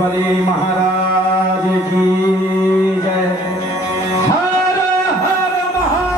बली महाराज की जय। हर हर महादेव।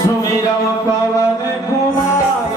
सुमिरम पवन कुमार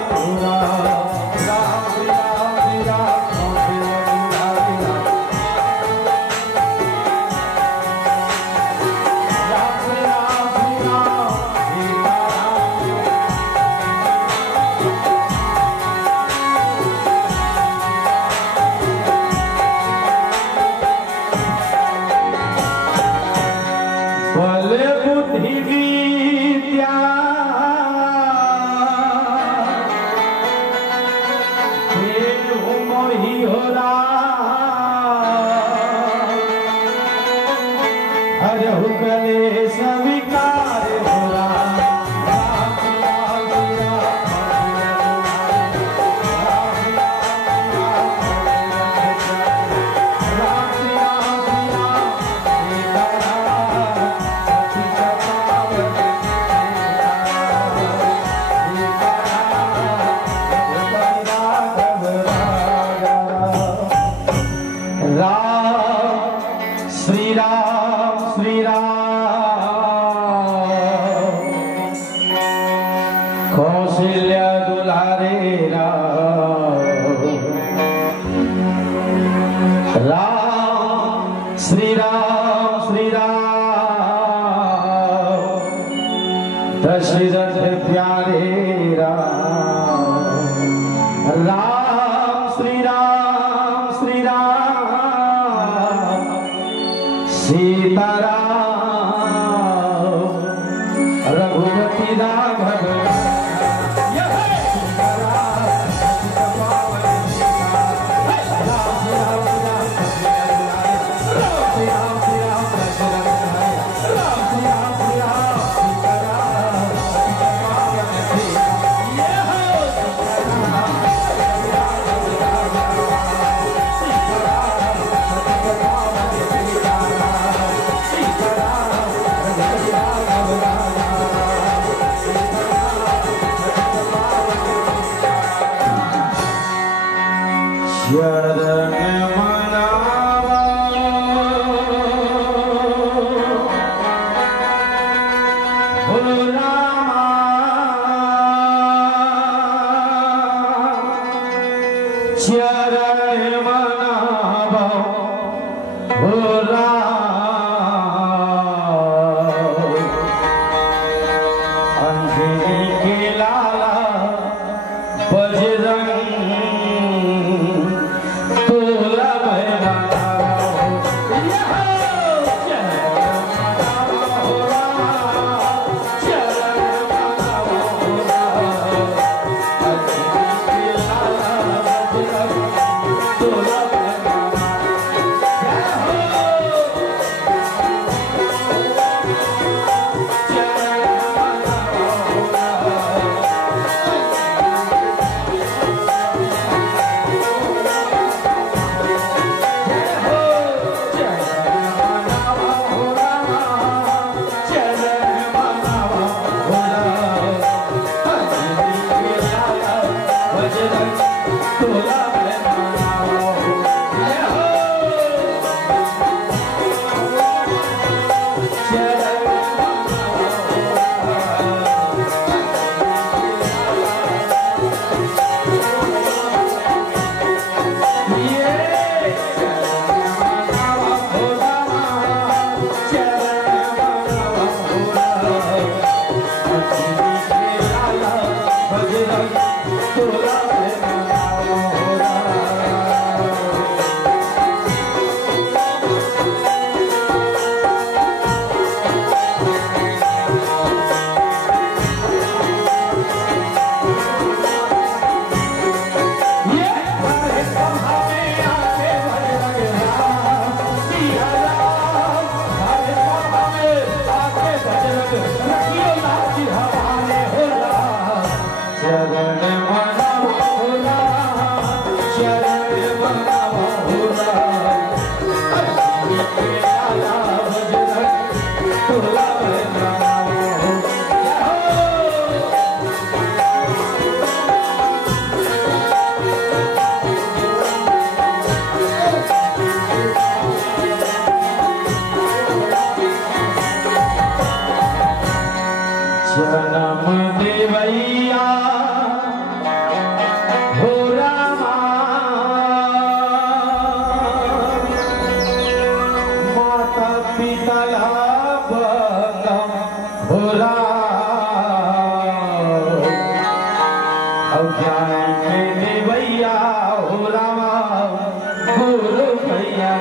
गले स्वीकार हो राम राम राम श्री राम कौशल्य दुलारे राम श्री राम दशरथ प्यारे राम श्री राम सीताराम रघुपति राघव शरण मनावा हो रामा शरण मनावा हो राम अंजनी के लाला बजरंग जन्म देवैया हो रामा माता पिता बलम हो अज्ञान में देवैया हो रामा गुरु भैया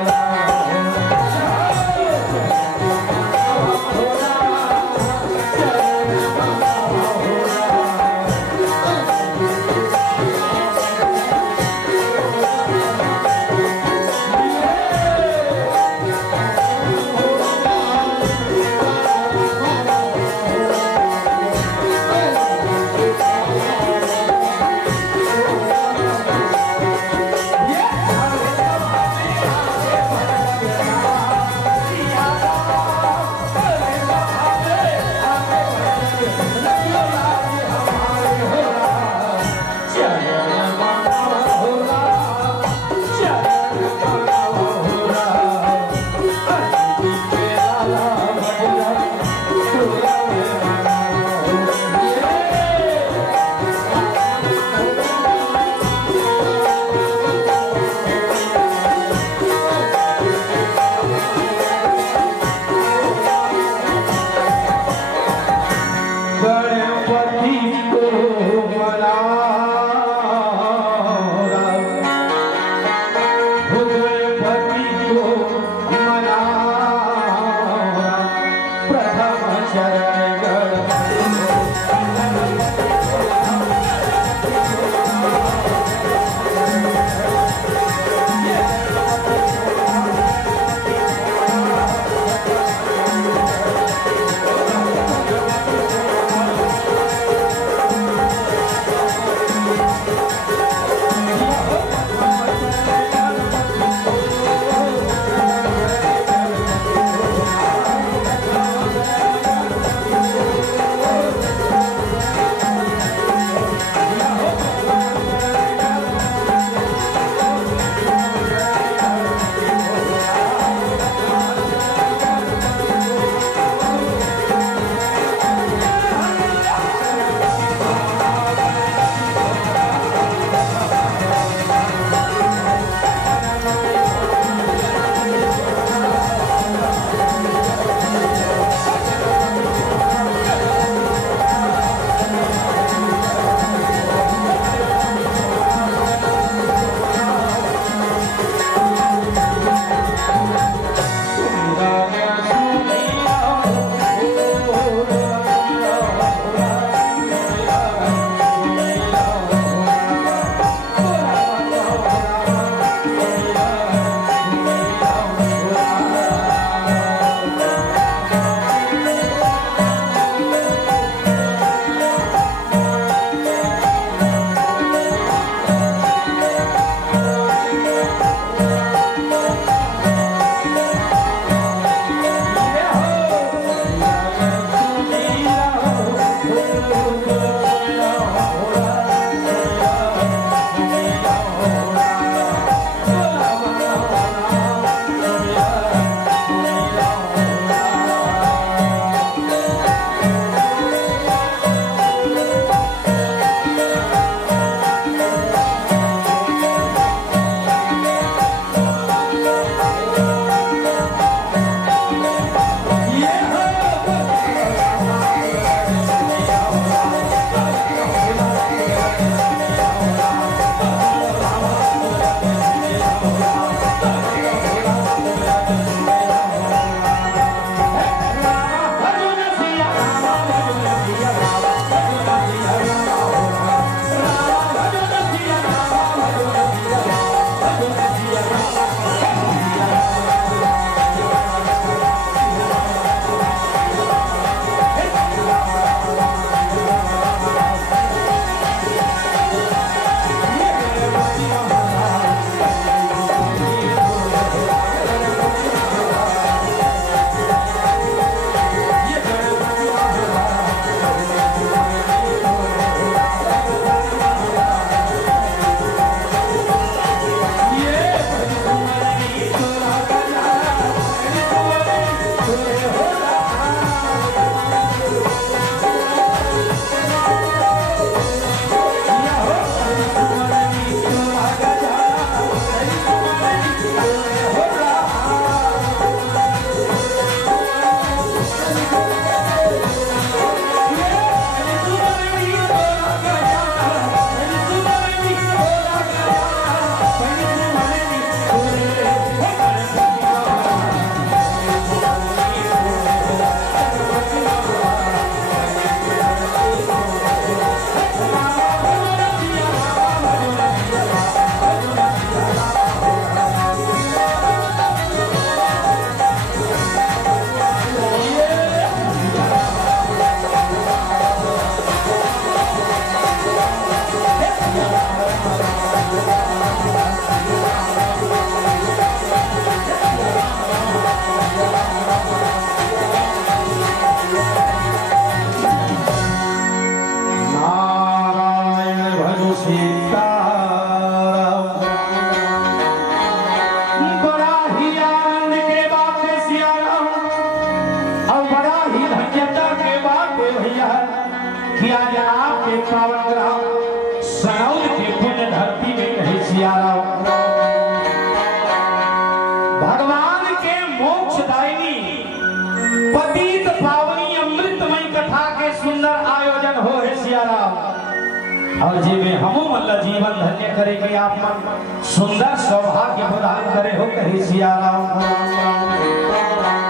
सनौद के पुण्य धरती में कहे सिया राम। भगवान के मोक्षदायिनी पतित पावनी अमृतमय कथा के सुंदर आयोजन हो है सिया राम। और जी में हमू मल्ल जीवन धन्य करे के आप मन सुंदर सौभाग्य प्रदान करे हो कहे सिया राम।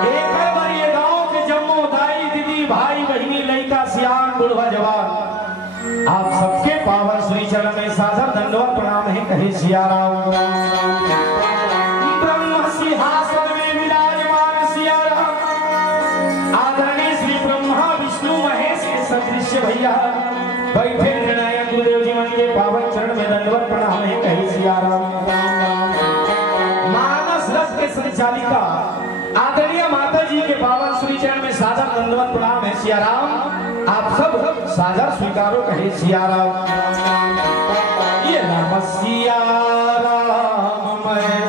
एक बार ये गांव के जम्मो दाई दीदी भाई बहिनी लड़का सियान बुढ़वा जवान आप सबके पावन श्री चरण में सादर दंडवत प्रणाम है कहे सिया राम। ब्रह्म सिंहासन में विराजमान सिया राम आदरणीय श्री ब्रह्मा विष्णु महेश के सदृश भैया बैठे निर्णायक गुरुदेव जी मन के पावन चरण में दंडवत प्रणाम है कहे सिया राम। मानस रथ के संचालिका आदरणीय माता जी के पावन श्री चरण में सादर दंडवत प्रणाम है सिया राम। आप सब सादर स्वीकारो कहे सिया राम। ये नाम सिया राम मैं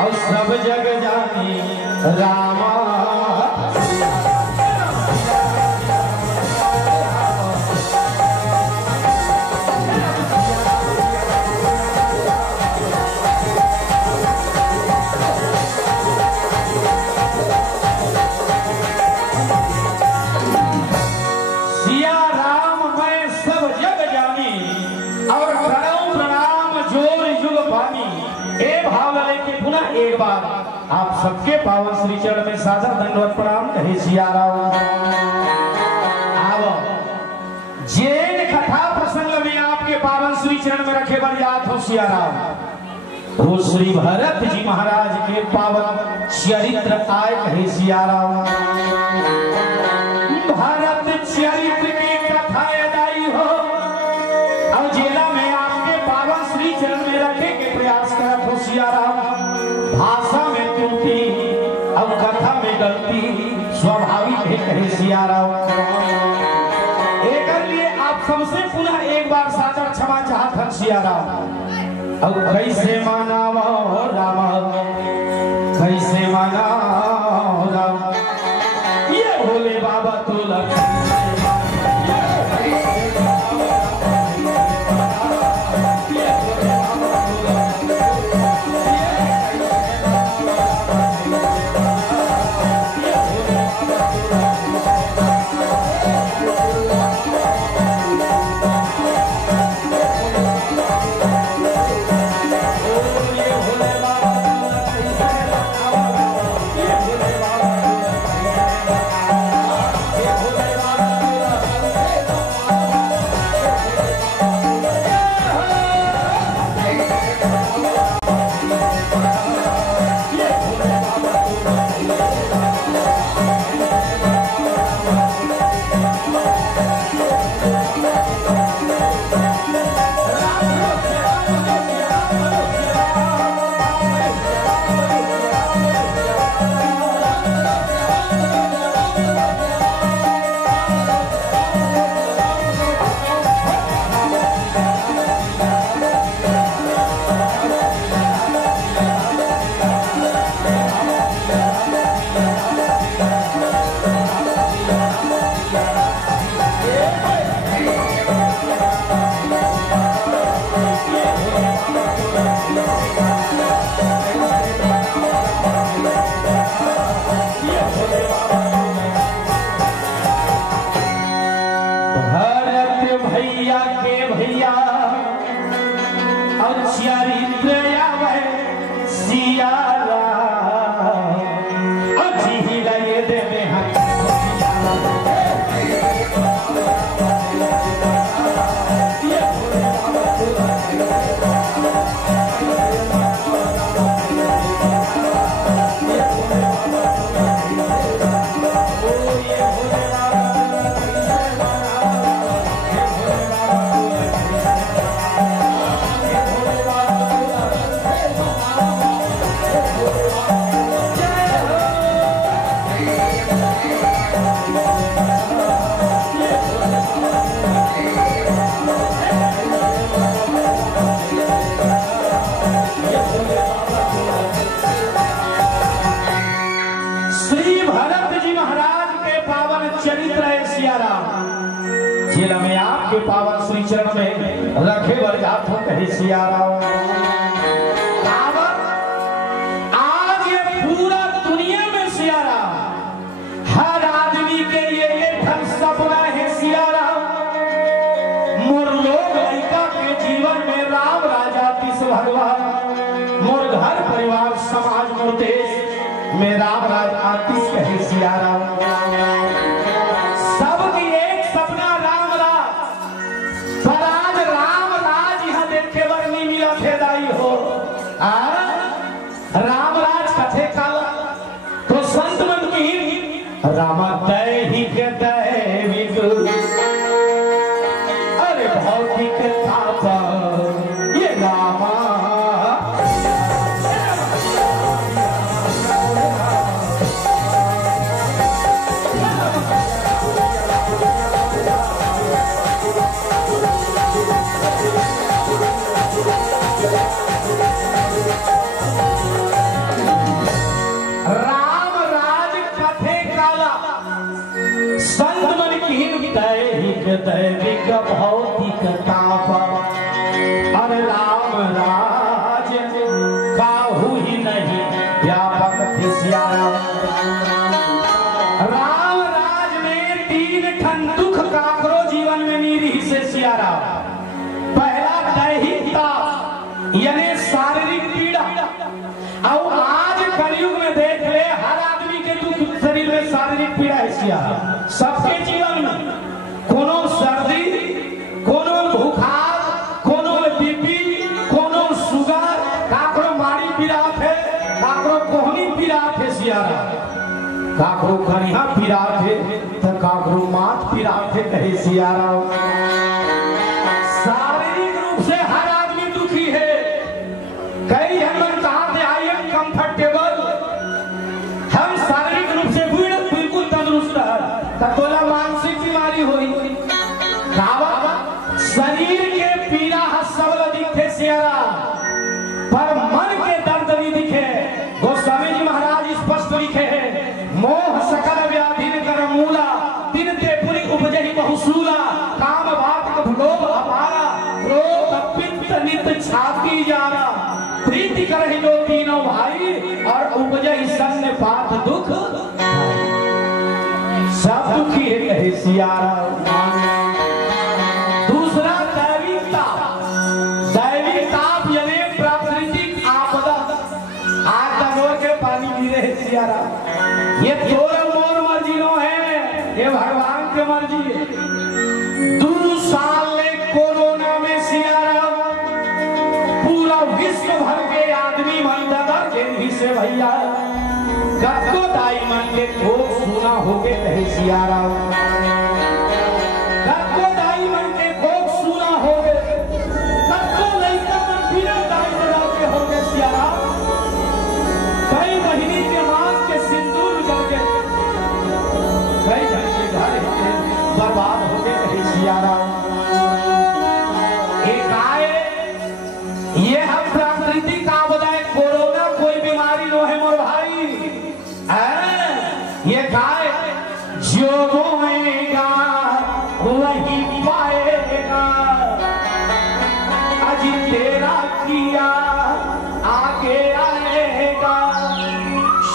और सब जग जानी राम। एक बार आप सबके पावन श्री चरण में सादर दंडवत प्रणाम कहे सिया राम। आओ जैन कथा प्रसंग में आपके पावन श्री चरण में रखे बलियात हो सिया राम। वो श्री भरत जी महाराज के पावन चरित्र आए कहे सिया राम। भरत चरित्र की कथा अदाई हो और जिला में आपके पावन श्री चरण में रखे के प्रयास कर हो सिया राम। भाषा में त्रुटि अब कथा में गलती स्वाभाविक है कहे सिया राम। एक लिए आप सबसे पुनः एक बार सादर क्षमा चाहत हन सिया राम। अब कैसे मानावा राम कैसे मानावा राम ये भोले बाबा तो लगा चरण में रखे बर जात हो कहे सिया राम। आज ये पूरा दुनिया में सिया राम हर आदमी के ये ठन सपना है सिया राम मोर लोग लड़का के जीवन में राम राजा तिस भगवान मोर घर परिवार समाज मोर देश में राम राज आतिश कहे सिया राम। सबकी एक सपना राम राज पर आज राम राज यहाँ देखे बर नहीं मिला थे दाई हो राम राज कथे काला तो संत मन की राम दैहिक दैविक अरे भौतिक था ये रामा दैविक भौतिक ताप और राम राज काहू ही नहीं व्यापक थे सिया राम राज में तीन ठन दुख काकरो जीवन में नीरी से सिया पहला दैहिक ताप यानी शारीरिक पीड़ा और आज कलयुग में देख ले हर आदमी के दुख शरीर में शारीरिक पीड़ा है सिया सबके जीवन में कोनो सर्दी कोनो बुखार कोनो बीपी कोनो शुगर काकरो मारी पीड़ात है काकरो कोहनी पीड़ात है सियारा काकरो खरिया पीड़ात है तो काकरो माथ पीड़ात है कहे सियारा। शारीरिक रूप से हर आदमी दुखी है कई हम कहा थे आई एम कंफर्टेबल हम शारीरिक रूप से बिल्कुल तंदुरुस्त है तोला मानसिक बीमारी हुई शरीर के पीड़ा सबल दिखे सियारा पर मन के दर्द नहीं दिखे। गोस्वामी जी महाराज स्पष्ट लिखे हैं मोह सकल व्याधि कर मूला दिन ते पुरी उपजहि बहुसूला काम बात लोभ अपारा क्रोध पित्त नित छाती जारा प्रीति करहि जो तीनों भाई और उपजहि सन्न पात दुख सब दुखी है कहे सियारा। दूसरा दैविक ताप यानी प्राकृतिक आपदा आज तक के पानी गिरे है सियारा ये तोर मोर मर्जी नो है ये भगवान के मर्जी है। 2 साल में कोरोना में सियारा पूरा विश्व भर के आदमी मन दर के से भैया कत्को दाई मन के ठोक सुना होके कहे सियारा कत्को दाई मन के ठोक सुना होगे कत्को लइका मन बिना दाई बजा के होगे सियारा कई महीने के मांग के सिंदूर जल के कई जन के घर बर्बाद होके कहे सियारा। एक आए ये हम प्राकृतिक आपदा कोरोना कोई बीमारी नो है मोर भाई ये गाय जो बोएगा वही पाएगा आज तेरा किया आगे आएगा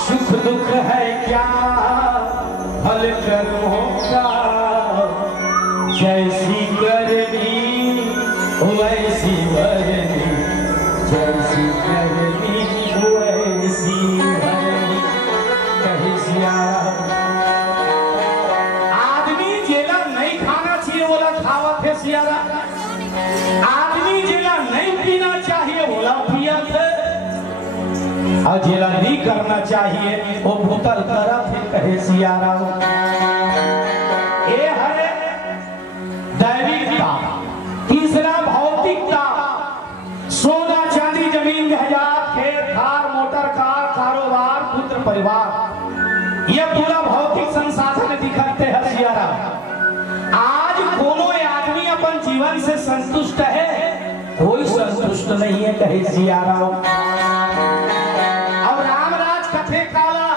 सुख दुख है क्या फल कर्मों का जैसी करनी वैसी भरनी जैसी करनी वैसी भरनी कहे सियारा। आदमी जेला नहीं खाना चाहिए बोला खावा थे सियारा आदमी जेला नहीं पीना चाहिए बोला पिया थे और जेला नहीं करना चाहिए वो भूतल तरफ है कहे सियारा। ये है दैविकता। तीसरा भौतिकता सोना चांदी जमीन जायदाद खेत खार मोटर कार कारोबार पुत्र परिवार ये पूरा भौतिक संसाधन दिखाते हैं सियारा। आज कोनो आदमी अपन जीवन से संतुष्ट है कोई संतुष्ट नहीं है कहे सियारा। और रामराज कथे काला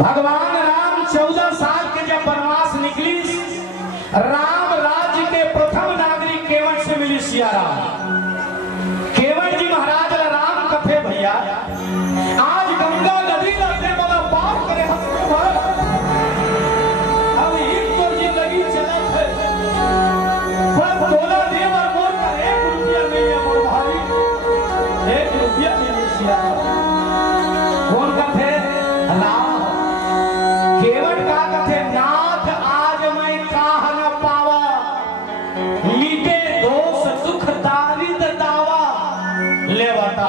भगवान राम 14 साल के जब वनवास निकली राम राज्य के प्रथम नागरिक सिया राम। केवट जी महाराज राम कथे भैया आज गंगा नदी लगे वाला पार करे हंसते भर अब एक तो जिंदगी चलत है पर तोला देव और मोर का 1 रुपया नहीं है मोर भाई 1 रुपया नहीं है सिया कौन कथे राम केवट का कथे नाथ आज मैं काह न पावा मीटे दोष दुख दारिद दावा ले बता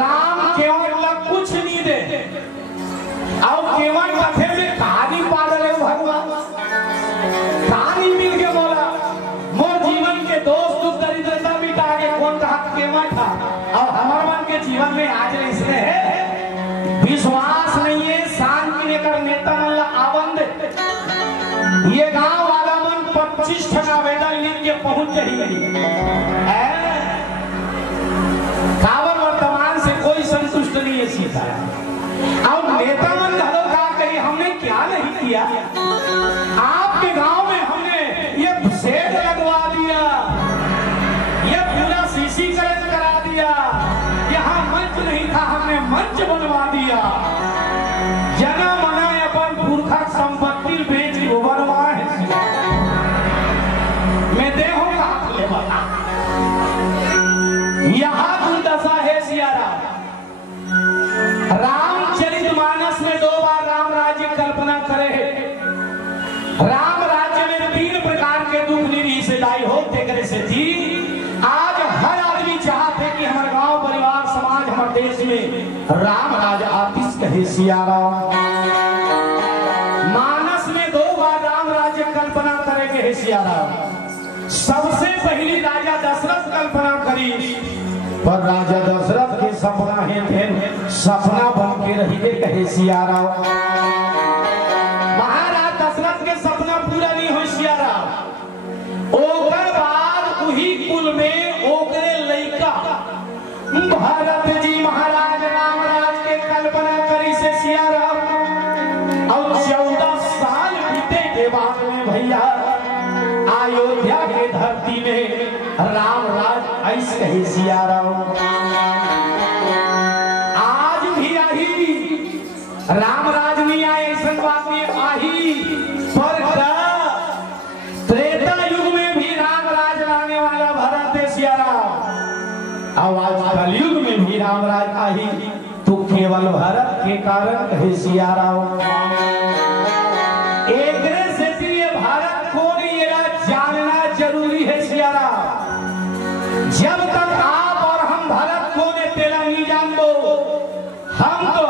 राम केवट लग कुछ नहीं दे और केवट कथे में कहानी पागल है भगवान कहानी मिल के बोला मोर जीवन के दोष दुख दरिद्रता मिटा के कौन कहा केवट था और हमारे मन के जीवन में आज इसने है विश्वास नहीं है शांति लेकर नेता मल्ला आवंद ये गांव वाला मन 25 ठन आवेदन लिख के पहुंच जाएगी कावर वर्तमान से कोई संतुष्ट नहीं है सीधा अब नेता मन घरों का कहीं हमने क्या नहीं किया आपके गांव में हमने ये शेड लगवा दिया ये पूरा सीसीकरण करा दिया यहाँ मंच नहीं था हमने मंच बनवा दिया जना मना अपन पुरखा संपत्ति बेच के बनवा है मैं देहो का ले बता यहाँ दुर्दशा है सिया रामचरितमानस में 2 बार राम राज्य कल्पना करे राम राज्य में 3 प्रकार के दुख निरी से दाई होते करे से थी आज हर आदमी चाहते कि हमारे गांव परिवार समाज हमारे देश में राम राज आतिश कहे सिया राम मानस में 2 बार राम राज्य कल्पना करेंगे हे सिया राम सबसे पहली राजा दशरथ कल्पना करी पर राजा दशरथ के सपना है थे सपना बन के रही के कहे सिया राम महाराज दशरथ के सपना पूरा नहीं हो सिया राम ओकर बाद वही कुल में ओकरे लइका भरत जी महाराज राम राज के कल्पना करी से सिया राम और 14 साल बीते के बाद में भैया अयोध्या के धरती में राम राज ऐसे कहे सिया राम आज भी आई राम राज नहीं आए ऐसा बात नहीं आई पर त्रेता युग में भी राम राज लाने वाला भरत है सिया राम अब आज कलयुग में भी राम राज आई तो केवल भरत के कारण कहे सिया राम एक से ये भारत को नहीं जानना जरूरी है सिया राम जब तक आप और हम भारत को ने तेरा नहीं जानबो हम तो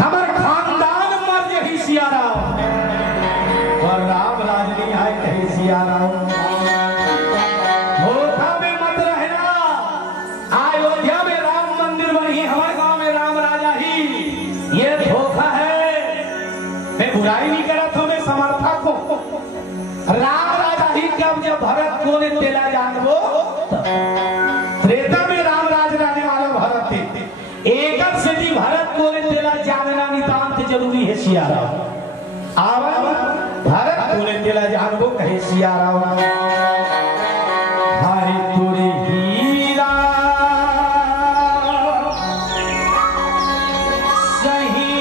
हमारे खानदान मर जाही सिया राम और राम राज नहीं आए कहे सिया राम धोखा में मत रहना अयोध्या में राम मंदिर बनी हमारे गांव में राम राजा ही ये धोखा है मैं बुराई नहीं कर रहा था मैं समर्थक हूं राम राजा ही कब जब भरत को ने तेला जानबो त्रेता में राम राज रहने वाला भरत थे एकक से जी भरत को ने तेला जानना नितांत जरूरी है सिया राम आवन भरत को ने तेला जानबो कहे सिया राम हाय तुरे हीरा सही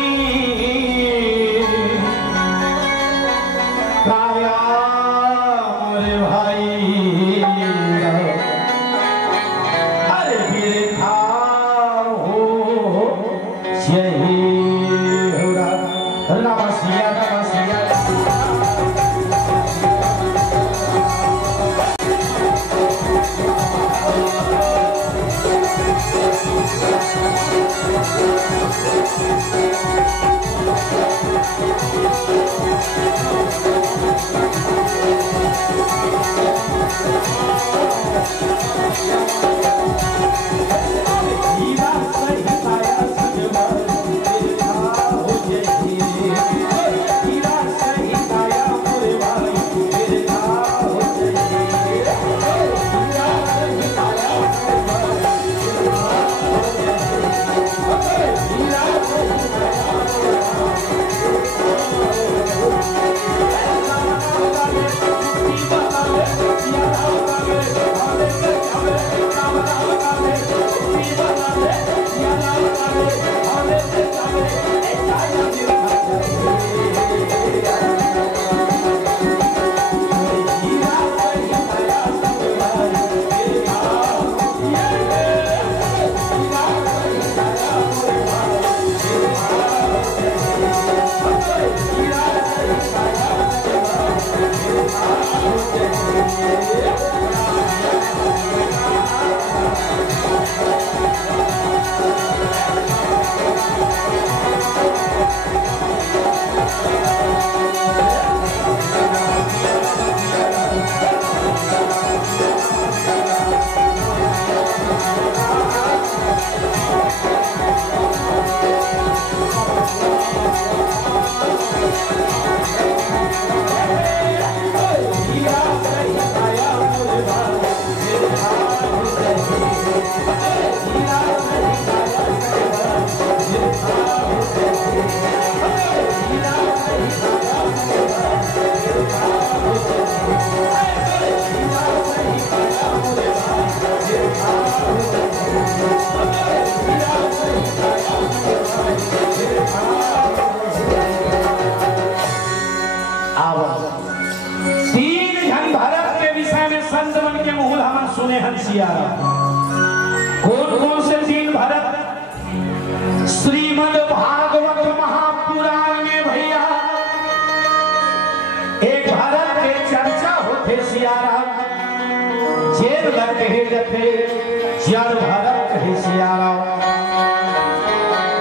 काया रे भाई अरे वीर खाओ यही नमस्या संत मन के मूल हमन सुने हन सियारा। कौन कौन से तीन भरत? श्रीमद् भागवत महापुराण में भैया एक भरत के चर्चा होते सियारा। जेल लगे जथे जड़ भरत कहे सियारा।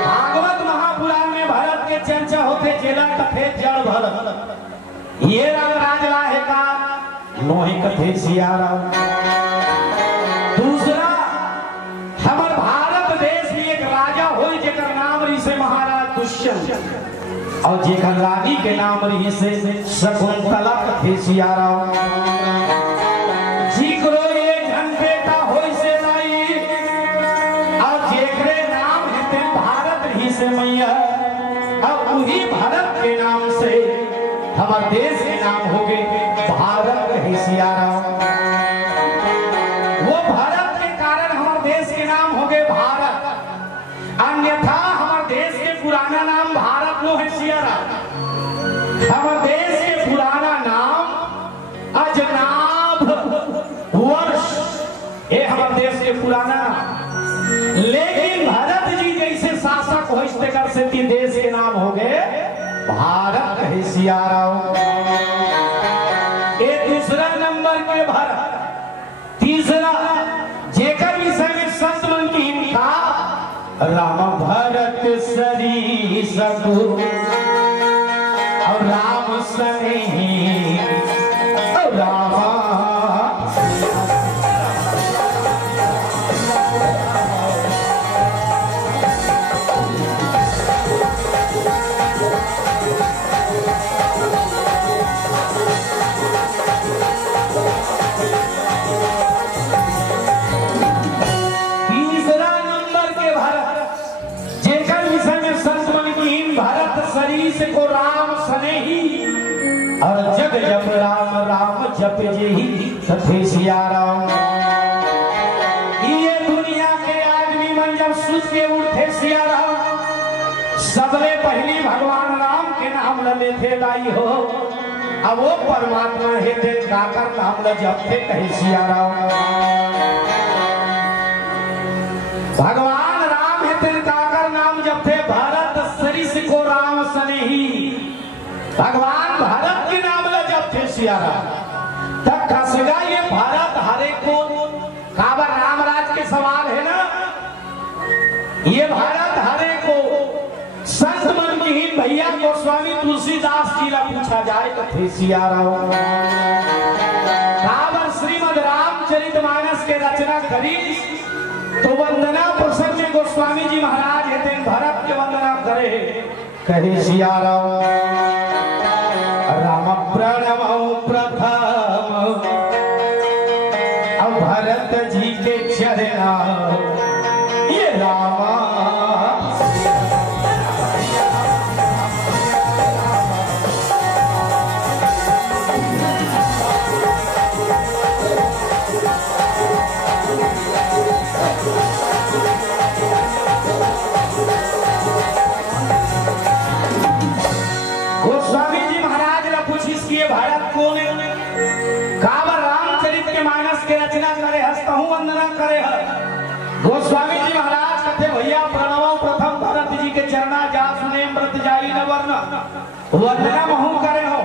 भागवत महापुराण में भरत के चर्चा होते जेला कथे जड़ भरत। ये रंगराज लाहे का नोही कथे सियारा। दूसरा हमार भारत देश में एक राजा होई जेकर नाम रही से महाराज दुष्यंत और जेकर रानी के नाम रही से शकुंतला कथे सियारा। जीकरो ये जन बेटा होई से लाई और जेकरे नाम है भारत रही से मैया। अब वही भारत के नाम से हमारे देश के नाम हो गए भारत कहे सियारा। वो भारत के कारण हमारे देश के नाम हो गए भारत। अन्यथा हमारे देश के पुराना नाम भारत लो है सियारा। हमारे देश के पुराना नाम अजनाभ वर्ष ये हमारे देश के पुराना नाम। लेकिन भरत जी जैसे शासक हो इस प्रकार से देश के नाम हो गए भारत कहे सियारा। ये दूसरा नंबर के भरत। तीसरा जेकर विषय में संत मन की था राम भरत सरी सकु और राम सनेही और रामा। को राम सनेही और जग जप राम राम जप जेही कथे सियारा। ये दुनिया के आदमी मन जब सुत के उठे सियारा सबले पहली भगवान राम के नाम ल लेते लाई हो। अब वो परमात्मा है ते काकर नाम ल जपते कहे सियारा। भगवान राम है ते काकर नाम जपते भारत सरिस को राम सनेही। भगवान भारत के नाम ल जपते सियारा। तब कसगा ये भारत हरे को काबर रामराज के सवाल है ना। ये भारत हरे को संत मन की भैया गोस्वामी तुलसीदास जी ला पूछा जाए कथे सियारा। काबर श्रीमद् रामचरितमानस के रचना करी तो वंदना प्रसंग में गोस्वामी जी महाराज है भरत के वंदना करे कहे सियारा। राम प्रणव प्रथम अब भरत जी के चरना ये रामा। गोस्वामी जी महाराज कहते भैया प्रणव प्रथम भरत जी के चरणा जा सुने व्रत जाई न वर्ण वंदना महू करे हो।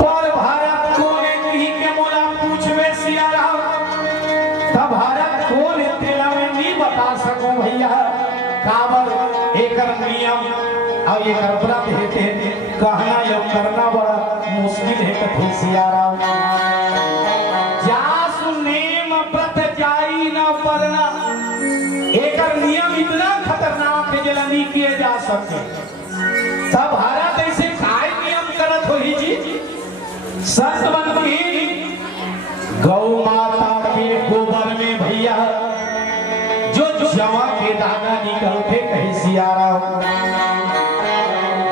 पर भारत कौन ही के मोला पूछवे सियारा। तब भारत कौन तेला में नहीं बता सको भैया। काबर एकर नियम और एकर व्रत हेते कहना यो करना बड़ा मुश्किल है कथे सियारा। एकर नियम इतना खतरनाक है जला नहीं किए जा सकते। तब भारत ऐसे काय नियम करत हो ही जी। संत मन की गौ माता के गोबर में भैया जो जवा के दाना निकलते कहे सियारा।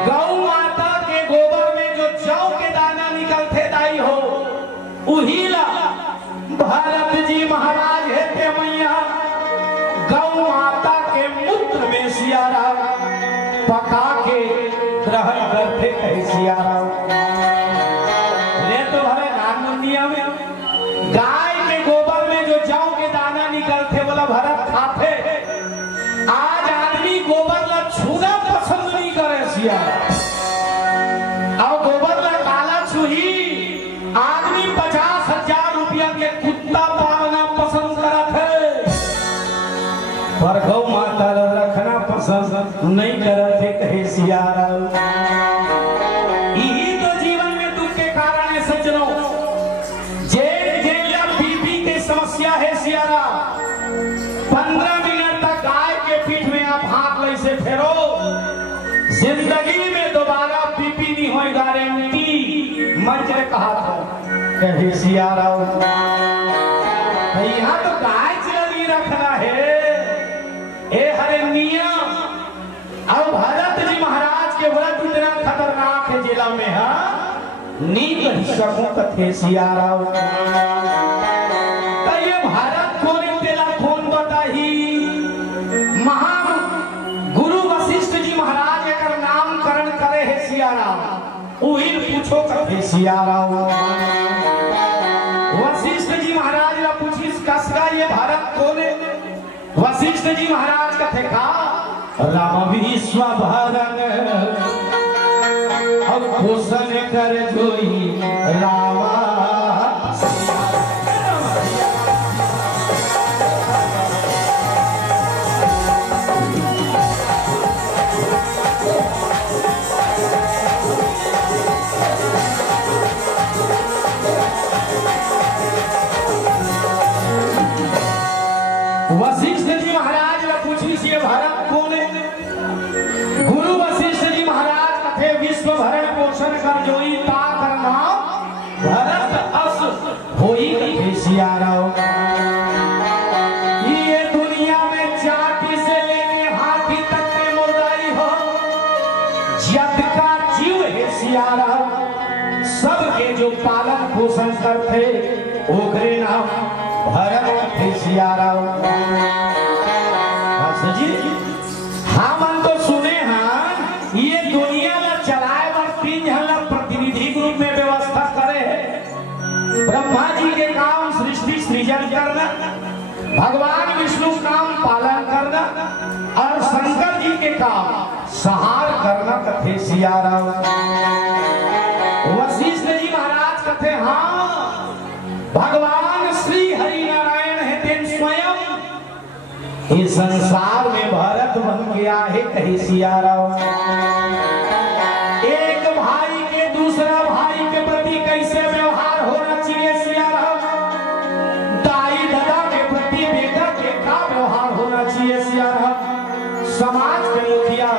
गौ माता के गोबर में जो जौ के दाना निकलते दाई हो उही ला भारत जी महाराज है ते मैया गौ माता के मूत्र में सियारा पका के ग्रहण करते कहे सियारा। ले तो भरे नान दुनिया में सियारा। और गोबर में काला छुही आदमी 50,000 रुपया के कुत्ता पालना पसंद करत है, पर गौ माता रखना पसंद नहीं करत है, कहे सियारा। यही तो जीवन में दुख के कारण है सज्जनों। जेल जेल बीपी की समस्या है सियारा। 15 मिनट तक गाय के पीठ में आप हाथ ले से फेरो, जिंदगी में दोबारा बीपी नहीं हो गारंटी। मंच ने कहा था कहे सियारा। यहाँ तो गाय चली रखना है ए हरे नियम। अब भरत जी महाराज के व्रत इतना खतरनाक है जिला में है नीक सकूं कथे सियारा। तो ये भारत कौन तेला कौन बताही। महान गुरु वशिष्ठ जी महाराज एक नामकरण करे है सियारा। वही पूछो कथे सियारा। वशिष्ठ जी महाराज ला पूछी कसका ये भारत कौन है। वशिष्ठ जी महाराज कथे का राम विश्व भरन अब पोषण कर जोई रामा। वशिष्ठ जी महाराज ने पूछी से भारत कौन है। गुरु वशिष्ठ जी महाराज कथे विश्व भरण पोषण कर जोई ता करना भरत अस होई कथे सियारा। ये दुनिया में चाटी से लेके हाथी तक के मुर्दाई हो जग का जीव है सियारा। सबके जो पालन पोषण करते ओकरे नाम भरत कथे सियारा। हाँ मन तो सुने हाँ ये दुनिया ला चलाए वर 3 जन ला प्रतिनिधि के रूप में व्यवस्था करे है। ब्रह्मा जी के काम सृष्टि सृजन करना, भगवान विष्णु काम पालन करना और शंकर जी के काम संहार करना कथे सियारा। वशिष्ठ जी महाराज कथे हाँ भगवान श्री हरि नारायण है तेन स्वयं इस संसार में भरत बन गया है कहे सियारा। एक भाई के दूसरा भाई के प्रति कैसे व्यवहार होना चाहिए सियारा। दाई दादा के प्रति बेटा के क्या व्यवहार होना चाहिए सियारा। समाज के मुखिया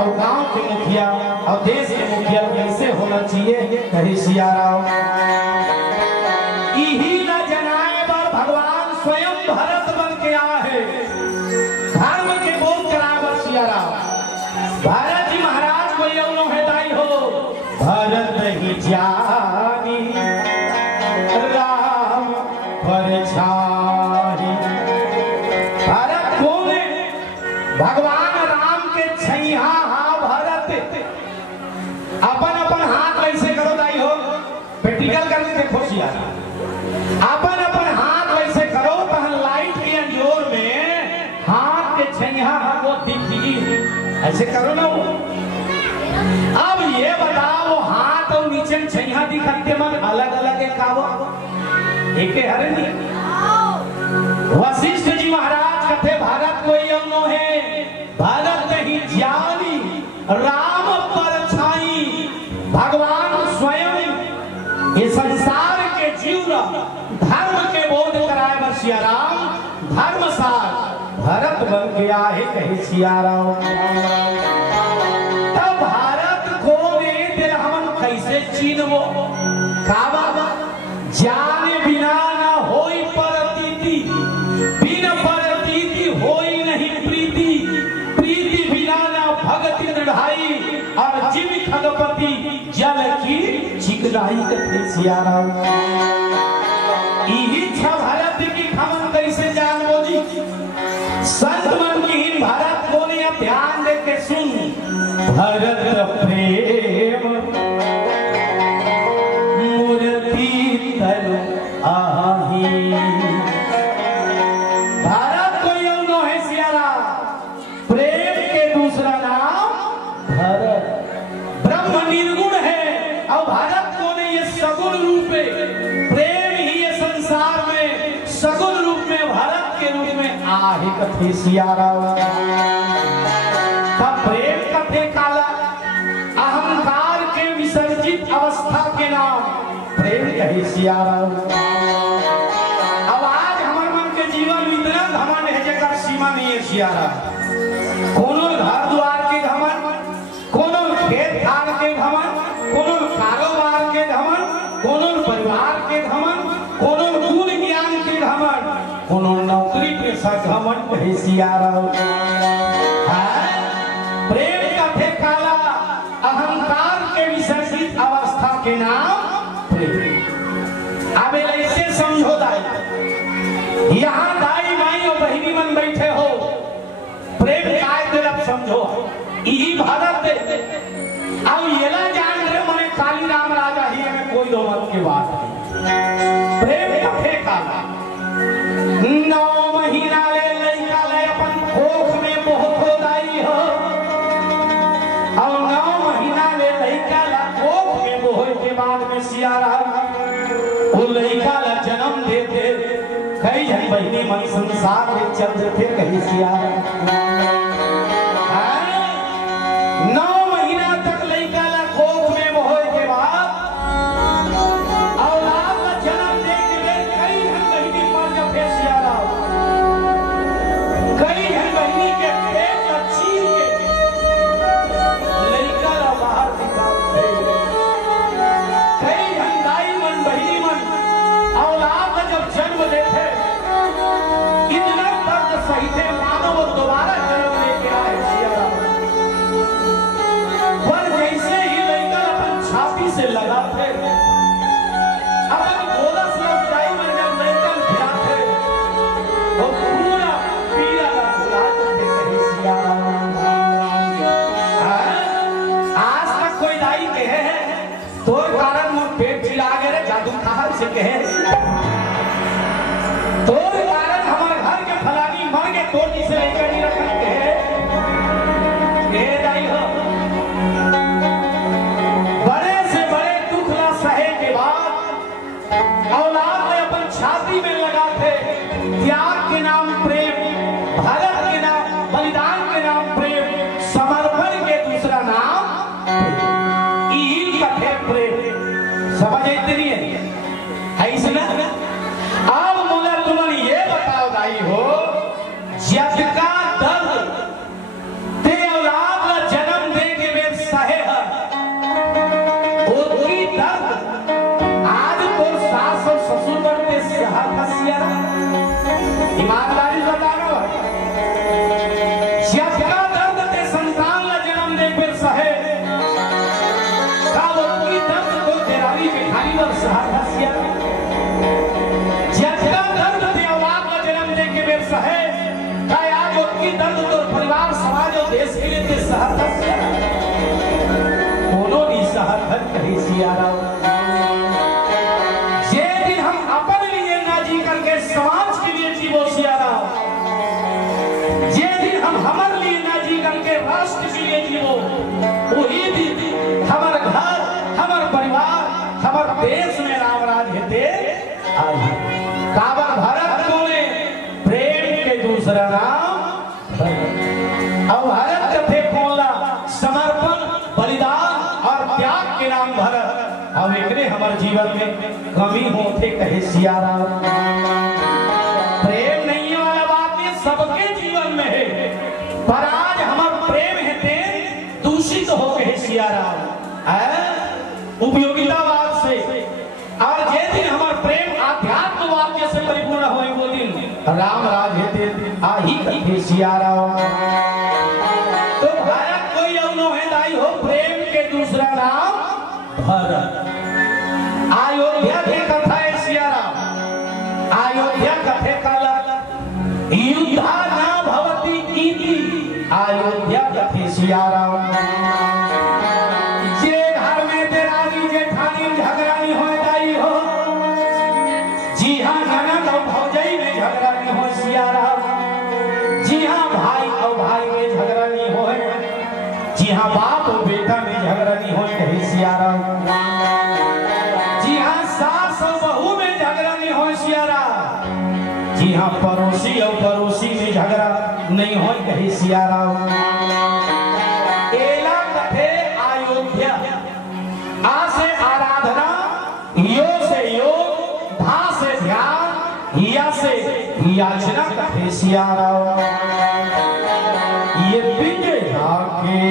और गांव के मुखिया और देश के मुखिया कैसे होना चाहिए कहे सियारा। यही न जनाए पर भगवान स्वयं भरत बन के आया है। धर्म के बोध करावर सियारा। भारत जी महाराज को यौनो है दाई हो भरत ही जानी राम परछाई। भरत कौन है। भगवान राम के छैया हाँ भरत। अपन अपन हाथ वैसे करो दाई हो प्रैक्टिकल करके देखो सियारा। अपन अपन हाथ वैसे करो तो लाइट के अंजोर में हाथ के छैया वो दिखी ऐसे करो ना। अब ये बताओ हाथ और नीचे छैया दिखते मन अलग अलग है का वो एक हरे नहीं। वशिष्ठ जी महाराज कथे भारत कोई यौनो है भारत नहीं ज्ञानी राम परछाई। भगवान स्वयं ये संसार के जीव धर्म के बोध कराए बर सियाराम धर्मसार भरत बन गया है कहे सियारा। तब भारत को दिल हमन कैसे चीनवो काबा जाने बिना न होई परतीति बिन परतीति होई नहीं प्रीति प्रीति बिना न भक्ति दृढ़ाई और जीव खगपति जल की चिकनाई कथे सियारा। यही छह भारत की खमन कैसे जानबो जी। संत मन की भारत को ध्यान दे के सुन। भरत प्रेम मूर्ति तनु आही। भारत को यौनो है सियारा। प्रेम के दूसरा नाम भरत। आहे कथे सियाराम। तब प्रेम कथे काला अहंकार के विसर्जित अवस्था के नाम प्रेम कहे सियाराम। अब आज हमारे मन के जीवन में इतना घमंड है जगह सीमा नहीं है सियाराम। कोनो घर द्वार के घमंड, कोनो खेत खाल के घमंड, कोनो कारोबार के घमंड, कोनो परिवार के घमंड, कोनो गुण ज्ञान के घमंड, कोनो नौकरी पेशा घमंड है सियाराम। प्रेम कथे काला अहंकार के विसर्जित अवस्था के नाम प्रेम। अब ऐसे समझो दाई, यहाँ दाई माई और बहिनी मन बैठे हो, प्रेम काय तरफ समझो यही भारत दे। अब येला जान रहे मने काली राम राजा ही में कोई दो मत की बात नहीं। प्रेम कथे काला 9 महीना ले लइका ले अपन कोख में बहुत हो दाई हो, और 9 महीना ले लइका ला कोख में बोए के बाद में सियाराम वो लइका ला जन्म देते कई जन बहिनी मन संसार में चल देते कहीं सियाराम। 9 महीना तक लइका ला कोख में बोए के बाद औलाद का जन्म दे के कई जन बहिनी मर जाते सियाराम। कई जन बहिनी के पेट का चीर के लइका ला बाहर निकालते। कई जन दाई मन बहिनी मन औलाद का जब जन्म देते इतना दर्द सहिते मानो वो दोबारा जन्म लेके आए सियाराम। पर जैसे ही लइका अपन छाती से लगाते अपन गोलस लोग दाई मन जब लइका गिराते वो पूरा पीला गुलाब के कहीं सियाराम। आज तक कोई दाई कहे तोर कारण मोर पेट चिल्ला गए जादू कहां से कहे तोर कारण हमारे घर के फलानी मर गए तोर से लेकर नहीं रखा कहे दाई हो। बड़े से बड़े दुख ला सहे के बाद औलाद में अपन छाती में लगाते त्याग के नाम प्रेम, भारत के नाम बलिदान के नाम प्रेम, समर्पण के दूसरा नाम ईल कथे प्रेम। समझ इतनी है ऐसे ना। अब मुला तुमन ये बताओ दाई हो जब का दर्द ते औलाद का जन्म दे के वे सहे है उनकी दर्द आज तो सास और ससुर बनते सहा फसिया। ईमानदारी बताना जब का दर्द ते संतान का जन्म दे के सहे तब उनकी दर्द तो तेरावी भिखारी और सहा फसिया। जब का दर्द ते औलाद का जन्म दे के वे सहे आज उनकी दर्द तो परिवार समाज और देश के लिए ते सहा फसिया। दोनों ही सहा फस कहीं सियाराम। जे दिन हम अपन लिए ना जी करके समाज के लिए जीवो सियाराम, जे दिन हम हमारे लिए ना जी करके राष्ट्र के लिए जीवो वही दिन हमारे घर हमारे परिवार हमारे देश में राम राज हेते आई। काबर भारत बोले प्रेम के दूसरा नाम अब भारत कथे कोला समर्पण बलिदान और त्याग के नाम भारत। अब एकरे हमारे जीवन में कमी होते कहे सियाराम। प्रेम नहीं वाला बात ये सबके जीवन में है, पर आज हमारा प्रेम है ते दूषित हो कहे सियाराम उपयोगितावाद से। और जे दिन हमारा प्रेम आध्यात्म वाक्य से परिपूर्ण होए वो दिन राम राज हेते आही कथे सियाराम। तो भारत कोई अवनो है दाई हो प्रेम के दूसरा नाम भारत। अयोध्या की कथा है सियाराम। अयोध्या कथे काला युद्धा ना भवति इति अयोध्या कथे सियाराम। जे घर में देरानी जेठानी झगड़ानी हो दाई हो, जी हाँ ननद और भौजाई में झगड़ानी हो सियाराम। जी हाँ भाई और भाई में झगड़ानी हो, जी हाँ बाप और बेटा में झगड़ानी हो कहे सियाराम। जी हाँ सास और बहू में झगड़ानी हो सियाराम। जी हाँ, पड़ोसी और पड़ोसी में झगड़ा नहीं हो कही सिया राम। एला कथे अयोध्या, आ से आराधना, यो से योग, धा से ध्यान, या से याचना कथे सिया राम। ये बिजया के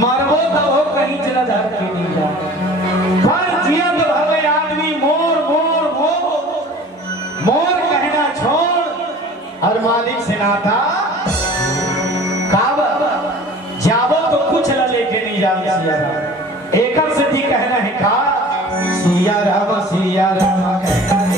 मरबो तो हो कहीं चला जा के नहीं जा, पर जियत भले आदमी मोर मोर मोर मोर कहना छोड़ और मालिक से नाता काब जाबो तो कुछ न लेके नहीं जा सिया राम। एक से भी कहना है का सिया राम कहना है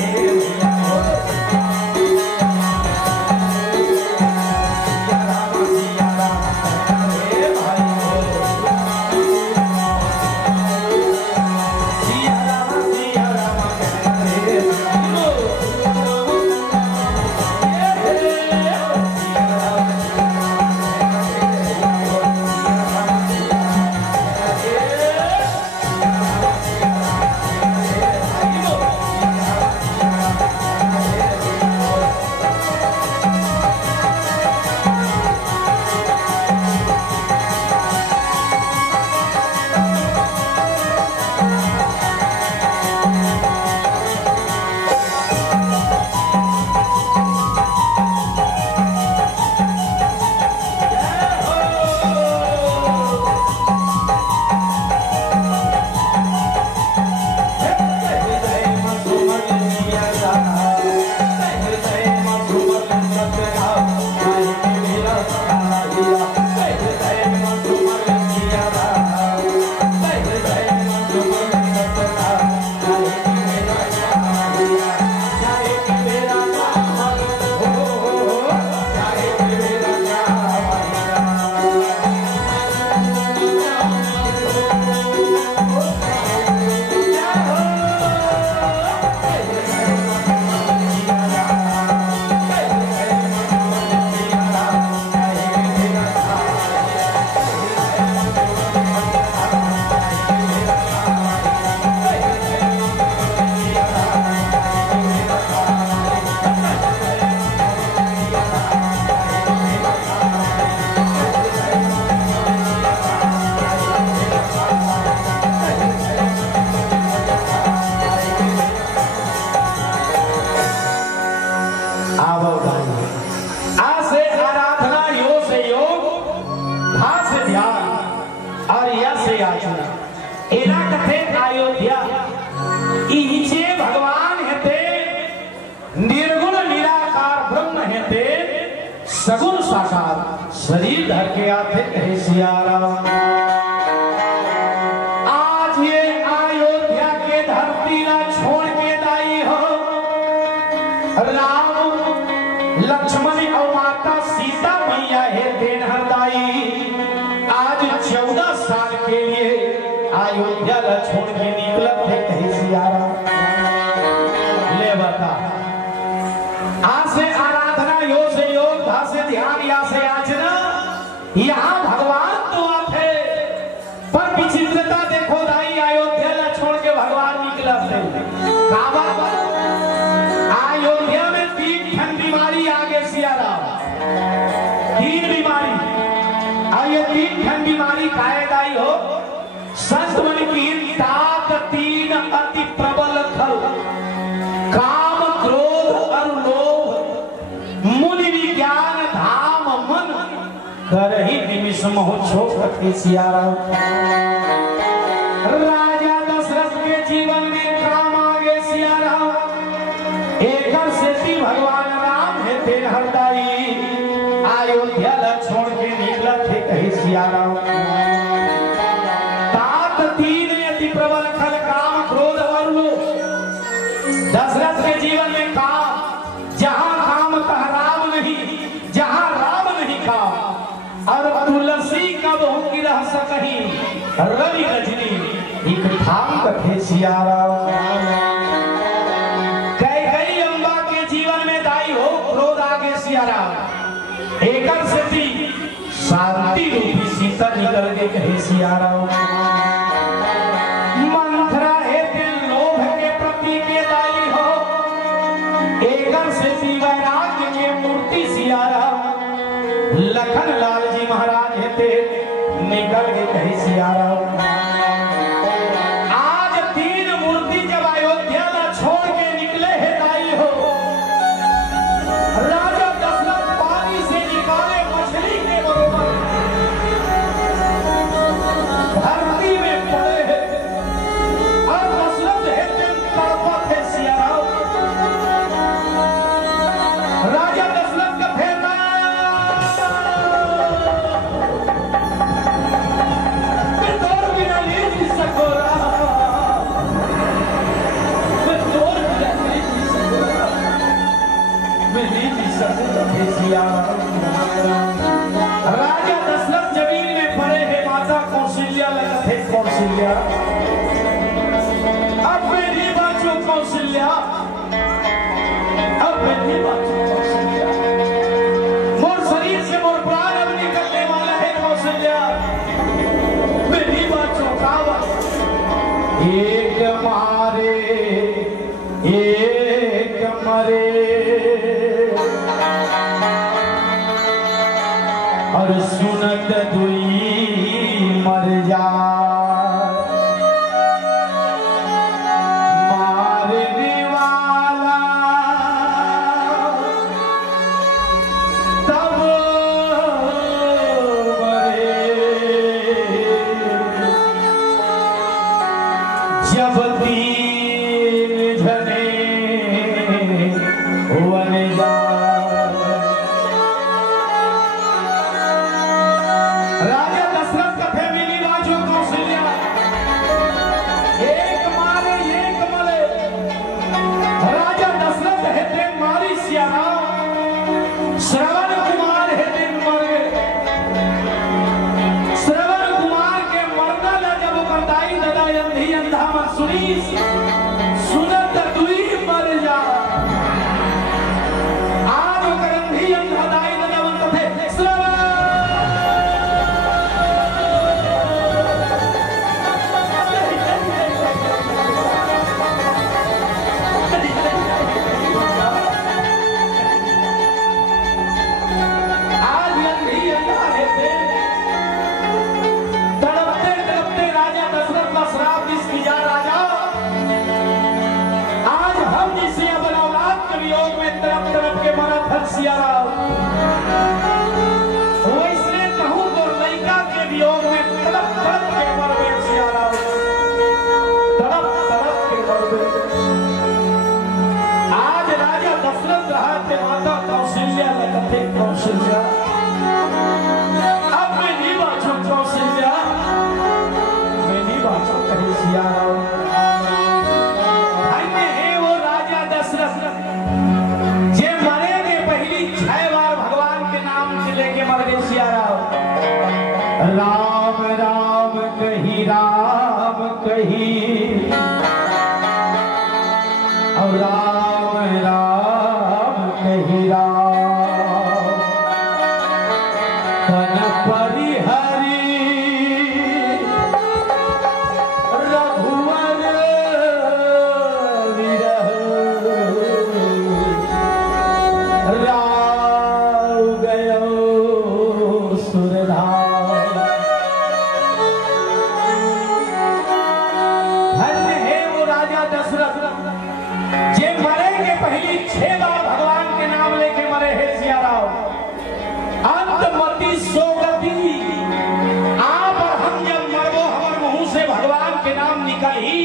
इचे भगवान हेते निर्गुण निराकार ब्रह्म हेते सगुण साकार शरीर धर के आते कहे सिया राम। आज ये अयोध्या के धरती ना छोड़ के दाई हो राम लक्ष्मण और माता सीता मैया है देन हरदाई। आज 14 साल के लिए अयोध्या ला छोड़ के निकलत थे कहे सिया राम। ले बता आज से आराधना यो से योग धा से ध्यान या से याचना यहाँ भगवान तो आप है पर विचित्रता देखो दाई अयोध्या ला छोड़ के भगवान निकला थे काबा अयोध्या में 3 ठन बीमारी आगे सिया राम। 3 बीमारी और ये 3 ठन बीमारी काहे दाई हो संत मन की तात 3 अति प्रबल खल काम क्रोध और लोभ मुनि विज्ञान धाम मन कर ही निमिष मोह छोड़ सिया राम। राजा दशरथ के जीवन में काम आगे सिया राम। एक से भगवान राम है तेरे हरदाई अयोध्या ला छोड़ के निकला थे कहे सिया राम। तात 3 अति प्रबल खल काम क्रोध और लोभ। दशरथ के जीवन में काम जहां काम तह राम नहीं जहां राम नहीं काम और तुलसी कब की रह सकही रवि रजनी एक थाम कथे सिया राम। कई अम्बा के जीवन में दाई हो क्रोध आगे सिया राम। एकर से शांति रूपी सीता निकल के कहे सिया राम। मंथरा है दिल लोभ के प्रति के दाई हो एकर से वैराग्य के मूर्ति सिया राम। लखन लाल जी महाराज हेते निकल के कहे सिया राम। आज 3 मूर्ति जब अयोध्या ला छोड़ के निकले है दाई हो राजा दशरथ पानी से निकाले मछली के बरोबर धरती में पड़े हैं और दशरथ हेते तड़पत है सिया राम। राजा दशरथ का फेरना राजा दशरथ जमीन में पड़े हैं माता कौशल्या लगते कौशल्या अब मेरी बातों कौशल्या अब मेरी बातों कौशल्या मोर शरीर से मोर प्राण अब निकलने वाला है कौशल्या मेरी बातों का एक मारे एक मरे और सुनत दुई मर जा मारने वाला तब मरे जब 3 जने वन जा। राजा दशरथ का फैमिली राजो कौशल्या एक मारे एक मरे। राजा दशरथ हेते मारी सिया राम। श्रवण कुमार हेते मर गए। श्रवण कुमार के मरना ला जब कंदाई दादा अंधी अंधा मत सुनी सुनत दुई मर जा। आज अंधी अंधा दाई दादा मन कथे श्रवण सिया धन्य है वो राजा दशरथ जे मरे के पहली 6 बार भगवान के नाम से लेके मर गए सिया राम राम कही राम कही और राम राम कही राम तन परिहरी रघुवर विरह राव गयो सुरधार। धन्य है वो राजा दशरथ जे मरे के पहली 6 बार भगवान के नाम लेके मरे है सिया राव। अंतमति सोगति आप और हम जब मरबो हमर मुंह से भगवान के नाम निकल ही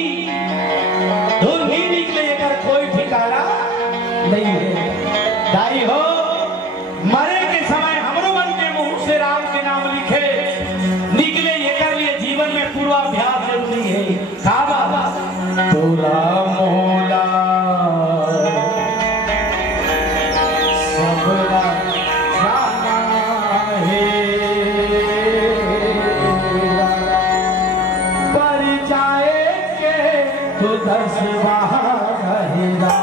दूर नहीं निकले कर कोई ठिकाना नहीं है। दाई हो मरे के समय हमरो मन के मुंह से राम के नाम लिखे निकले ये कर लिए जीवन में पूर्वाभ्यास जरूरी है। काबा तोरा मोला सबला जाना है पर जाए के तो 10 बार रहेगा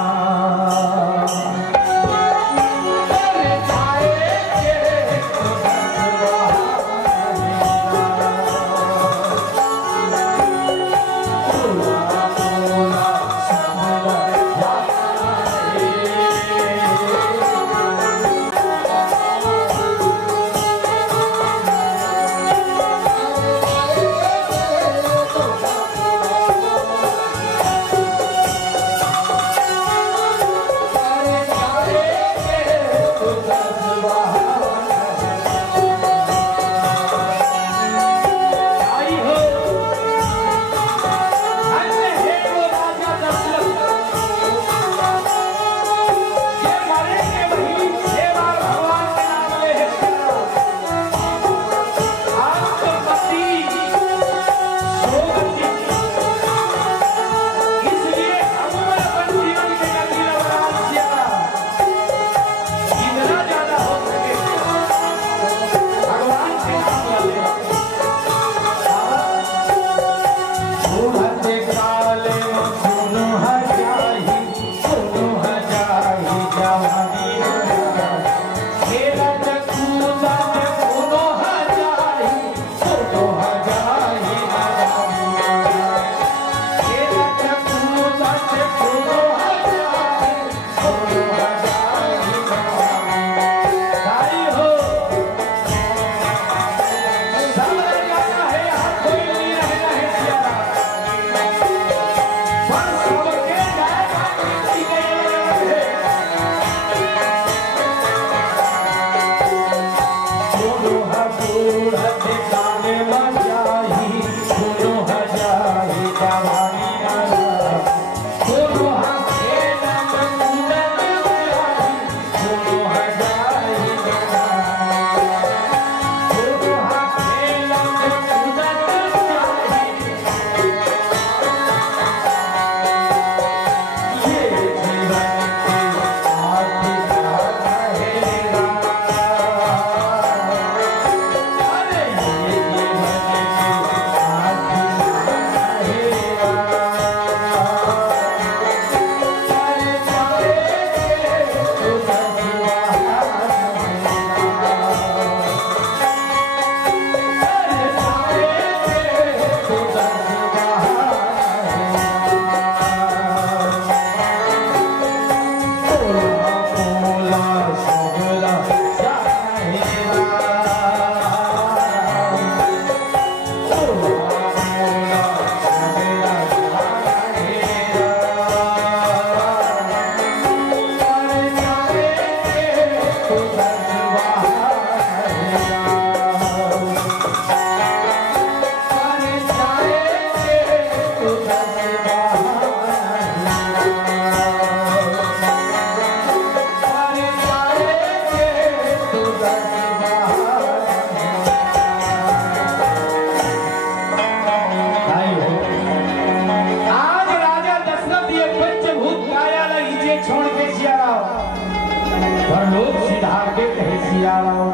सिया राम।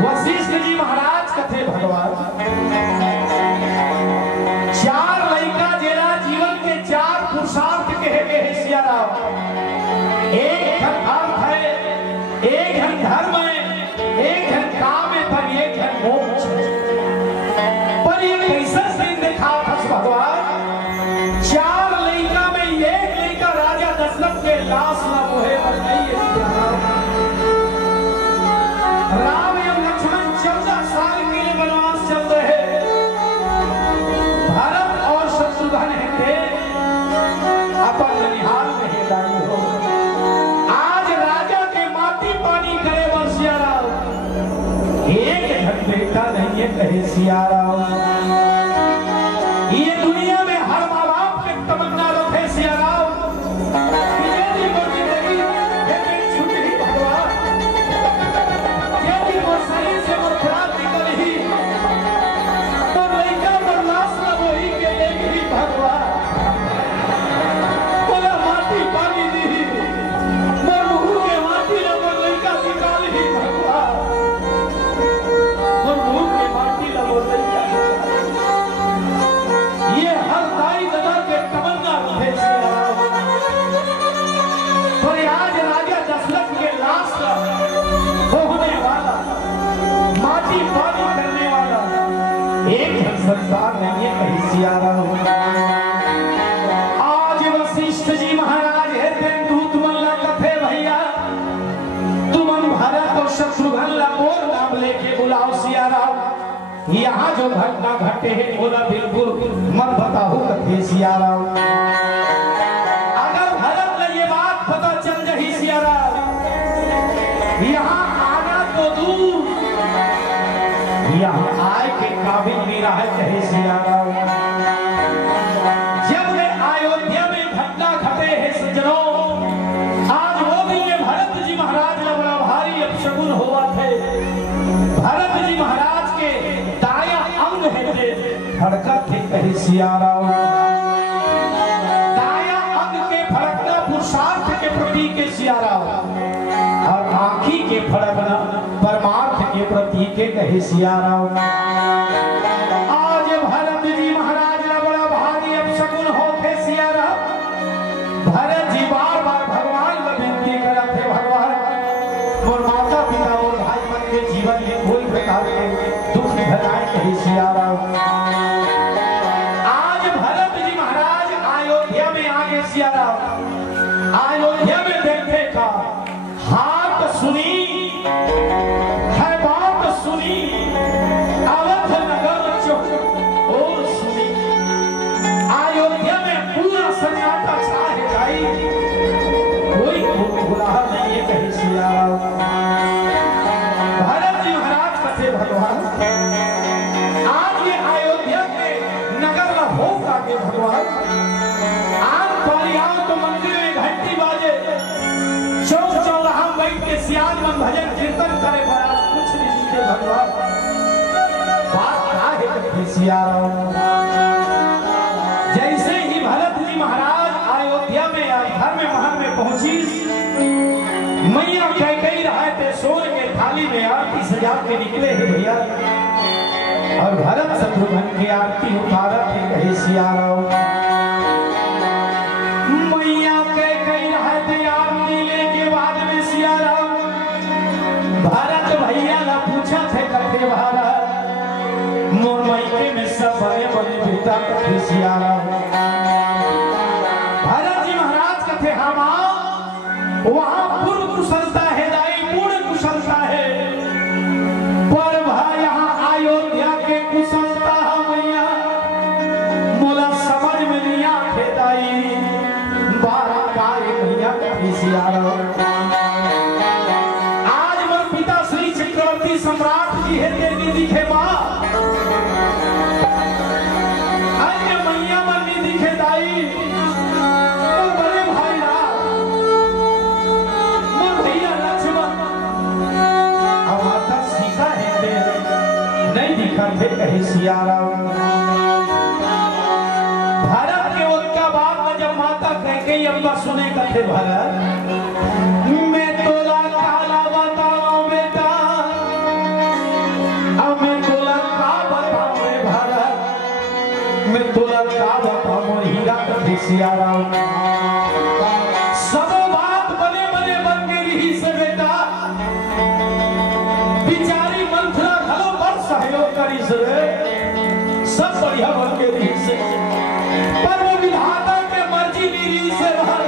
वशिष्ठ जी महाराज कथे भगवान चार लड़का जेरा जीवन के चार पुरुषार्थ कहे गए सिया राम। एक धर्म है, एक है धर्म है, एक है काम है, पर एक है मोक्ष। पर ये कैसा सीन देखा भगवान, चार लड़का में एक लड़का राजा दशरथ के लाश न मोहे पर नहीं है। राम एवं लक्ष्मण 14 साल के लिए वनवास चल रहे, भरत और शत्रुघ्न थे अपन ननिहाल में हिदाई हो। आज राजा के माटी पानी करे वर्षिया राव, एक घर बेटा नहीं है कहे सिया राव। ये दुनिया में हर माँ बाप के तमन्ना रखे सिया राव, संसार नहीं है कहीं सिया राम। आज वशिष्ठ जी महाराज है तेंदूत मल्ला कथे भैया, तुमन भरत और शत्रुघ्न ला मोर नाम लेके बुलाओ सिया राम। यहाँ जो घटना घटे है बोला बिल्कुल मत बताओ कथे सिया राम। अगर भरत ने ये बात पता चल जाही सिया राम, यहाँ आना तो दूर, यहाँ आए के काबिल भी रहा कहे सिया राम। जब वे अयोध्या में घटना घटे है सज्जनों, आज वो दिन भरत जी महाराज का बड़ा भारी अपशगुन हुआ थे। भरत जी महाराज के दाया अंग है थे फड़का थे कहे सिया राम। दाया अंग के फड़कना पुरुषार्थ के प्रतीक के सिया राम, और आंखी के फड़कना परमार्थ के प्रतीक के कहे सिया राम। आज भरत जी महाराज का बड़ा भारी अपशगुन होते सिया राम। भरत जी बार बार भगवान को विनती करते, भगवान और माता पिता और भाई मन के जीवन में कोई प्रकार के दुख घटाए कहे सिया राम। आज भरत जी महाराज अयोध्या में आगे सिया राम। अयोध्या में देखते का हाथ सुनी है, बात सुनी, अवध नगर चौक और सुनी। अयोध्या में पूरा सन्नाटा छाए गई, कोई बुलाहा नहीं है कहीं सिया राम। भरत जी महाराज कथे भगवान आज ये अयोध्या के नगर में हो के भगवान आज परियां तो मंदिर में घंटी बाजे, चौक चौराहा बैठ के सियाज मन भजन कीर्तन करे, महाराज कुछ नहीं सीखे भगवान। बात क्या है कथे सिया राम। जैसे ही भरत जी महाराज अयोध्या में घर में महल में पहुंची, मैया कैकेयी रहे थे सोने के थाली में आरती सजा के निकले है भैया, और भरत शत्रुघ्न की आरती उतारा थे कहे सिया राम। मैया कैकेयी रहे थे आरती लेके बाद में सिया राम। भरत भैया ने पूछा थे कथे भारत मोर मायके में सब बड़े बड़े बेटा कथे सिया राम। भरत जी महाराज कथे हम वहां पूर्व कुशलता है, दाई पूर्ण कुशलता है, पर भाई यहाँ अयोध्या के कुशलता मैया मोला समझ में नहीं आखे दाई। बारह काय भैया कथे सिया राम। आज मोर पिता श्री चक्रवर्ती सम्राट जी है तेरी दिखे माँ, आज मैया मन नहीं दिखे दाई। तो बड़े भाई मोर भैया लक्ष्मण और माता सीता है नहीं दिखा थे कहे सिया राम। भरत के उनका बात में जब माता कैकेयी अम्बा सुने कथे भरत मैं तोला काला मोर हीरा कथी सिया राम। सब बात बने बने बन के रही से बेटा बिचारी मंथरा घलो बड़ सहयोग करी से सब बढ़िया बन के रही से पर वो विधाता के मर्जी मेरी से रहा।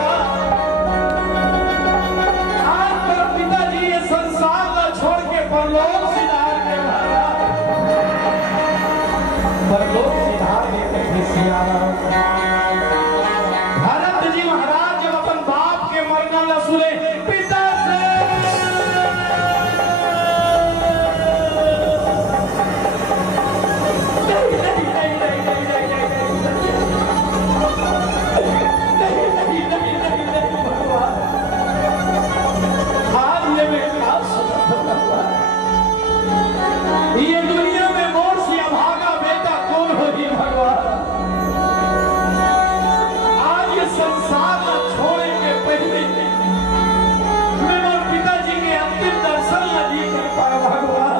आज मेरे पिताजी ये संसार न छोड़ के परलोक सिधार के रहा। परलोक सिधार के कथी सिया राम। भरत जी महाराज जब अपन बाप के मरना न सुने पिता से ये दुनिया में मोर से अभागा बेटा कौन होगी भगवान। आज ये संसार न छोड़े के पहले मैं मोर पिताजी के अंतिम दर्शन न जी कर पाया भगवान।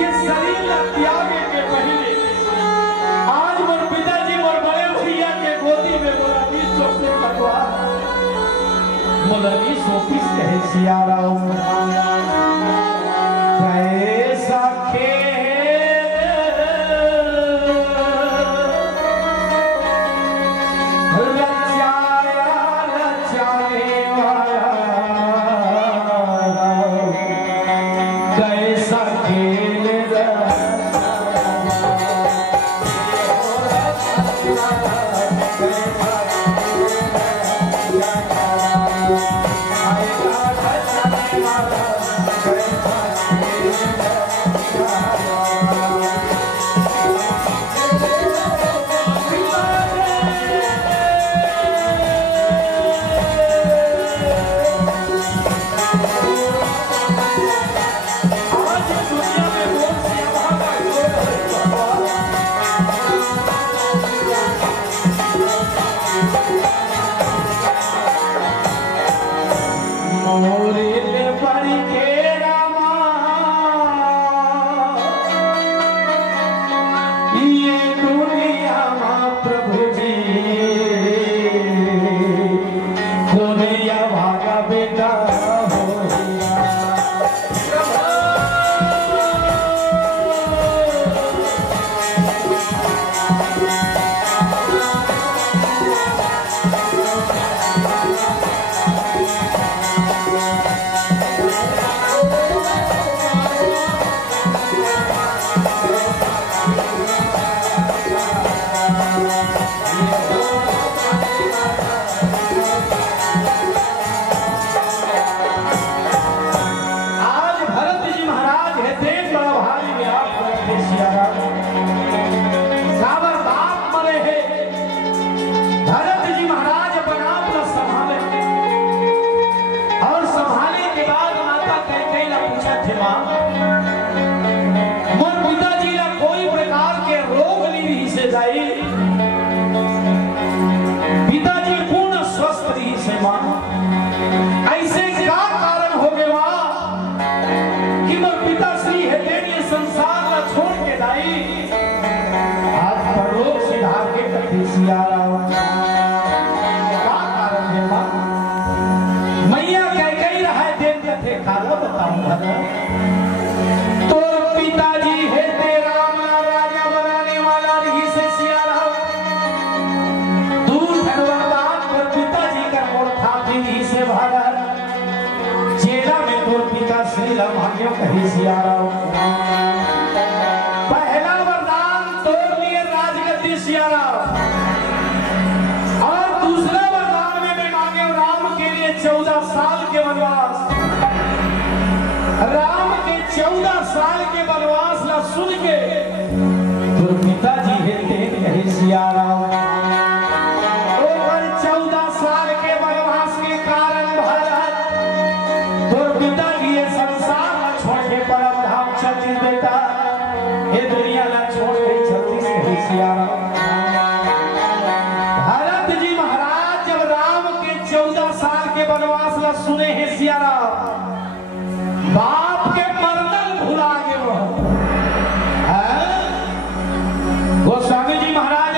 ये शरीर न त्यागे के पहले आज मोर पिताजी मोर बड़े भैया के गोदी में मोरा भी सोपे भगवान। मोरा भी सोपिस कहे सिया राम। कैसा खेल रचाया रचाने वाला। कैसा खेल पिताजी पूर्ण स्वस्थ रही से मां। ऐसे क्या कारण हो गए वहां कि मोर पिता श्री है संसार न छोड़ के दाई आज परलोक सिधार के कथी सिया राम। क्या कारण है मां। मैया कह गई रहा देन कथे खालो बताऊंगा तो पिताजी है चेला में तोर पिता श्री राम आज्ञा कही सिया राम। पहला वरदान तोर लिए राजगद्दी सिया राम और दूसरा वरदान में मैं मांगे राम के लिए 14 साल के वनवास। राम के 14 साल के वनवास ला सुन के तोर पिताजी है कही सिया राम। भरत जी महाराज जब राम के 14 साल के वनवास ला सुने हैं सिया राम बाप के मर्दन भुला गए। गोस्वामी जी महाराज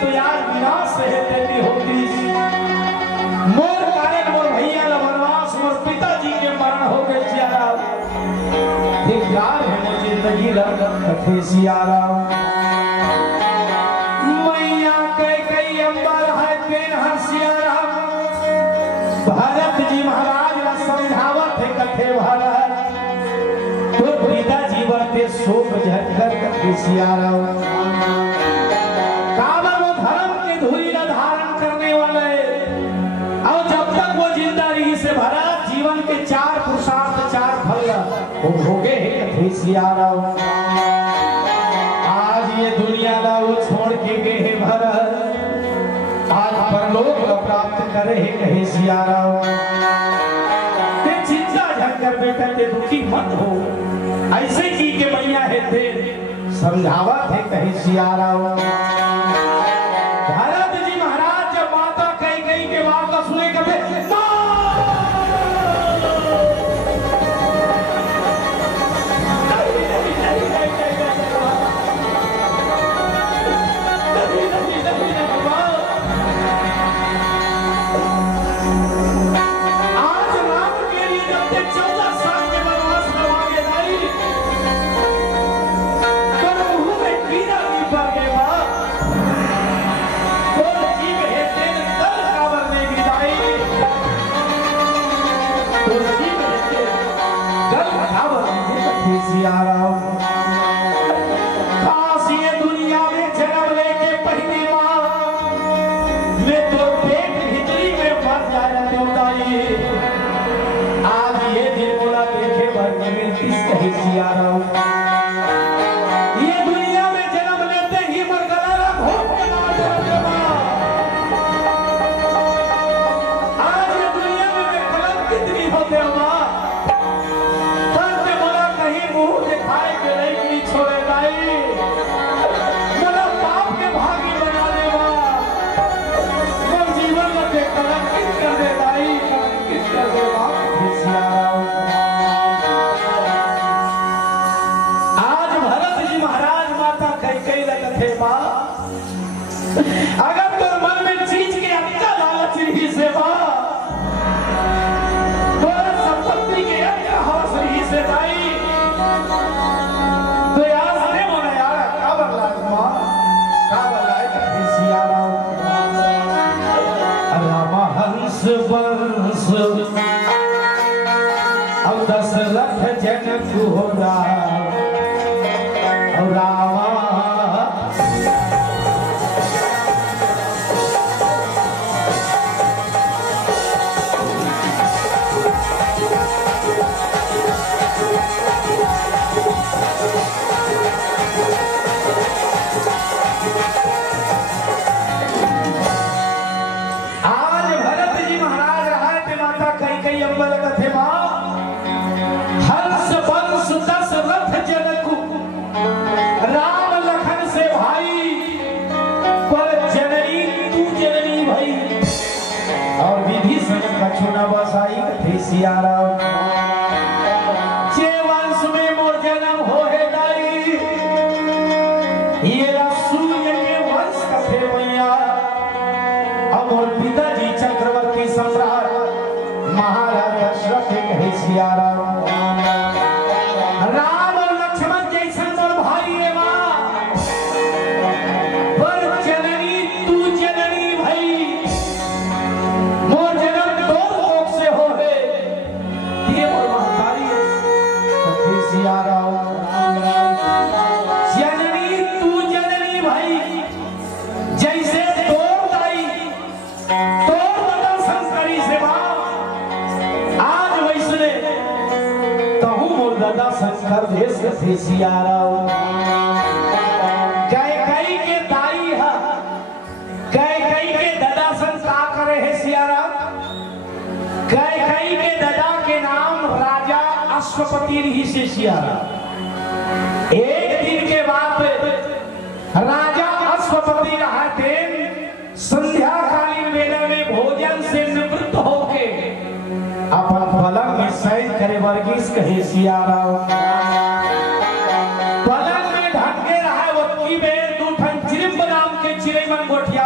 तो यार विनाश रहते होती मोर कारण मोर भैया ला वनवास मोर पिताजी के मरण हो गए सियारा धिक्कार है मोर जिंदगी ला कथे सियारा मैया कई अंबर है पेन हर सियारा भरत जी महाराज ला समझावत है कथे भरत तो पिताजी बरते शोक झटकर कथे सियारा जीवन के चार पुरुषार्थ चार फल हो गए कथे सियारा आज ये दुनिया ला वो छोड़ के गए है भरत आज परलोक प्राप्त करे है कहे सियारा चिंता झटकर बेटा के दुखी मत हो ऐसे की के मैया है थे समझावत है कहे सियारा भरत जी महाराज जब माता कही गई के बात का सुने कहे दुनिया में जन्म लेके पहली मां मैं तो पेट भीतरी में मर जाया आज ये दिन बोला देखे भर में किस कही सियारा ये दुनिया में जन्म लेते ही मर गला भोग के मार आज ये दुनिया में कलम कितनी होते हो अगर तो मन में चीज के अच्छा लालच रही से तो संपत्ति के अच्छा हवस रही से दाई तो यार ने बोला यार का बरला का बरला कथे सियारा राम हंस वंश अब दशरथ जनक हो रामा सियारा जे वंश में मोर जन्म हो है दाई ये सूर्य के वंश कथे मैया अब मोर पिताजी चक्रवर्ती सम्राट महाराज दशरथ कहे सियारा राम और लक्ष्मण जैसे मोर भाई है मां पर जननी तू जननी भाई मोर जन्म दो लोक से हो है जननी तू जननी भाई जैसे तोड़ दाई तोड़ दर्शन करी सेवा आज वैसने तहु मोर दादा शंकर देश कथे सियारा कई के दाई है कई के दादा सन का करे है सियारा कई के दादा के नाम राजा अश्वपति रही से सियारा एक दिन के बाद राजा अश्वपति रहते संध्या कालीन वेला में भोजन से निवृत्त होके अपन पलंग में शयन करे वर्गीस कहे सियारा पलंग में ढंके रहा वो की बेर दू ठन चिरिम्ब नाम के चिड़ै मन गोठिया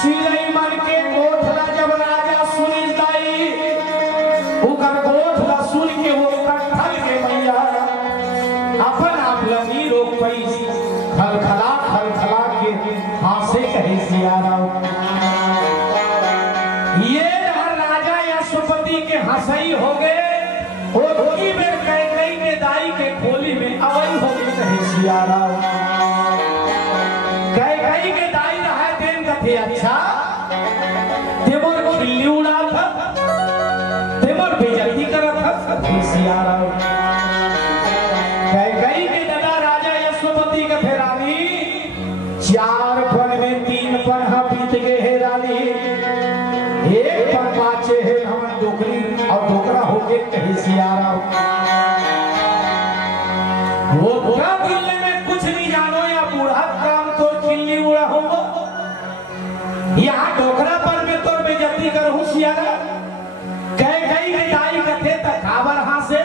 चिड़ै मन के गोठला जब राजा सुनी दाई उकर गोठला सुन के वो कट्ठल के भैया अपन आप लगी रोक पई खलखला खलखला के हासे कहे सिया राम ये राजा यशोपति के हंसई हो गए ओकी में कई के दाई के खोली में अवई हो गए कहे सिया राम कई के दाई रहा देन कथे अच्छा तेमोर खिल्ली उड़ा था तेमोर बेइज्जती करत था कहे सिया राम कई के दादा राजा यशोपति के थे रानी 4 पन में 3 पन बीत गए है रानी एक पर पाचे है हम डोकरी और डोकरा होके कहे सिया राम वो क्या दिल्ली में कुछ नहीं जानो या बूढ़ा काम तो खिल्ली उड़ा होगा यहाँ डोकरा पर में तो बेइज्जती कर सिया राम कई के दाई कथे तकावर हां से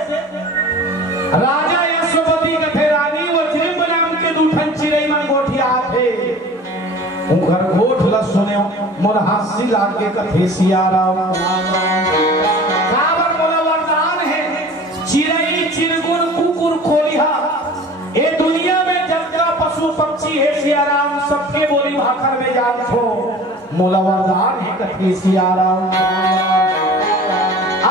राजा यशोपति कथे रानी वो जिम नाम के दूठन चिड़ै में गोठिया थे उनकर गोठ ल सुने मोर हासी लागे कथे सिया राम काबर मोला वरदान है चिड़ै चिरगुन कुकुर कोलिहा ए दुनिया में जगह पशु पक्षी है सिया राम सबके बोली भाखर में जान थो मोला वरदान है कथे सिया राम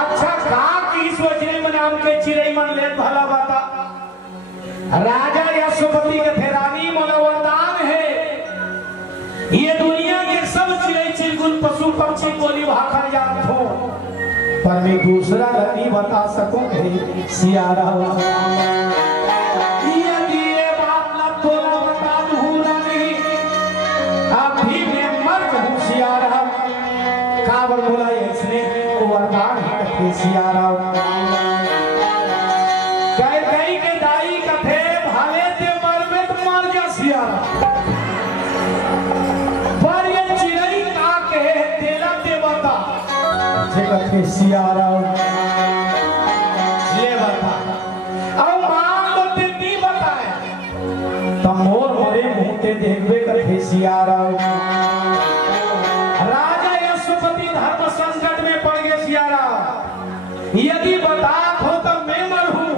अच्छा का की इस वजह नाम के चिड़ै मन ले भला बाता राजा यशोपति के रानी मोला वरदान है ये दुनिया के सब चिड़ै चिरगुन पशु पक्षी कोली भाखर जान हो पर मैं दूसरा नहीं बता सकूंगी सिया राम यदि ये बात न तोला बता दूं नहीं अभी मैं मर जाऊं सिया राम काबर बोला इसने वरदान है सिया राम कई के दाई कथे भाले ते मर में तो मर जा सिया राम कथे सिया राम ले बता अब मान लो नहीं बताए तो मोर मोरे मुंहते देखबे कथे सिया राम राजा यशोपति धर्म संकट में पड़ गए सिया राम यदि बात हो तो मैं मरूं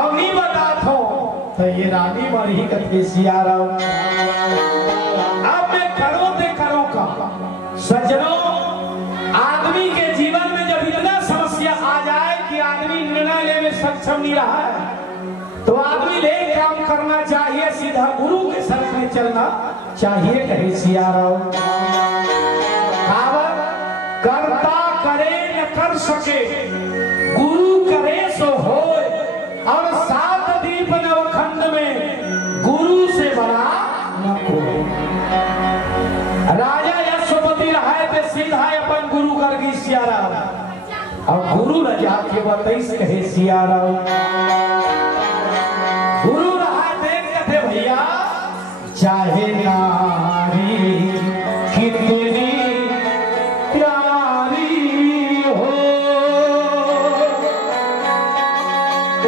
और नहीं बात हो तो ये रानी मरी कथे सिया राम अब मैं करो ते करो का सज्जनों आदमी के जीवन में जब इतना समस्या आ जाए कि आदमी निर्णय लेने में सक्षम नहीं रहा है तो आदमी ले काम करना चाहिए सीधा गुरु के सर में चलना चाहिए कहे सिया राम करता करे न कर सके गुरु करे सो होए और 7 दीप नवखंड में गुरु से बड़ा न कोई राजा यशोपति रहा थे सीधा अपन गुरु कर गई सिया राम और गुरु न जाके बताइस कहे सिया राम गुरु रहा देख कथे भैया चाहे नारी कितनी प्यारी हो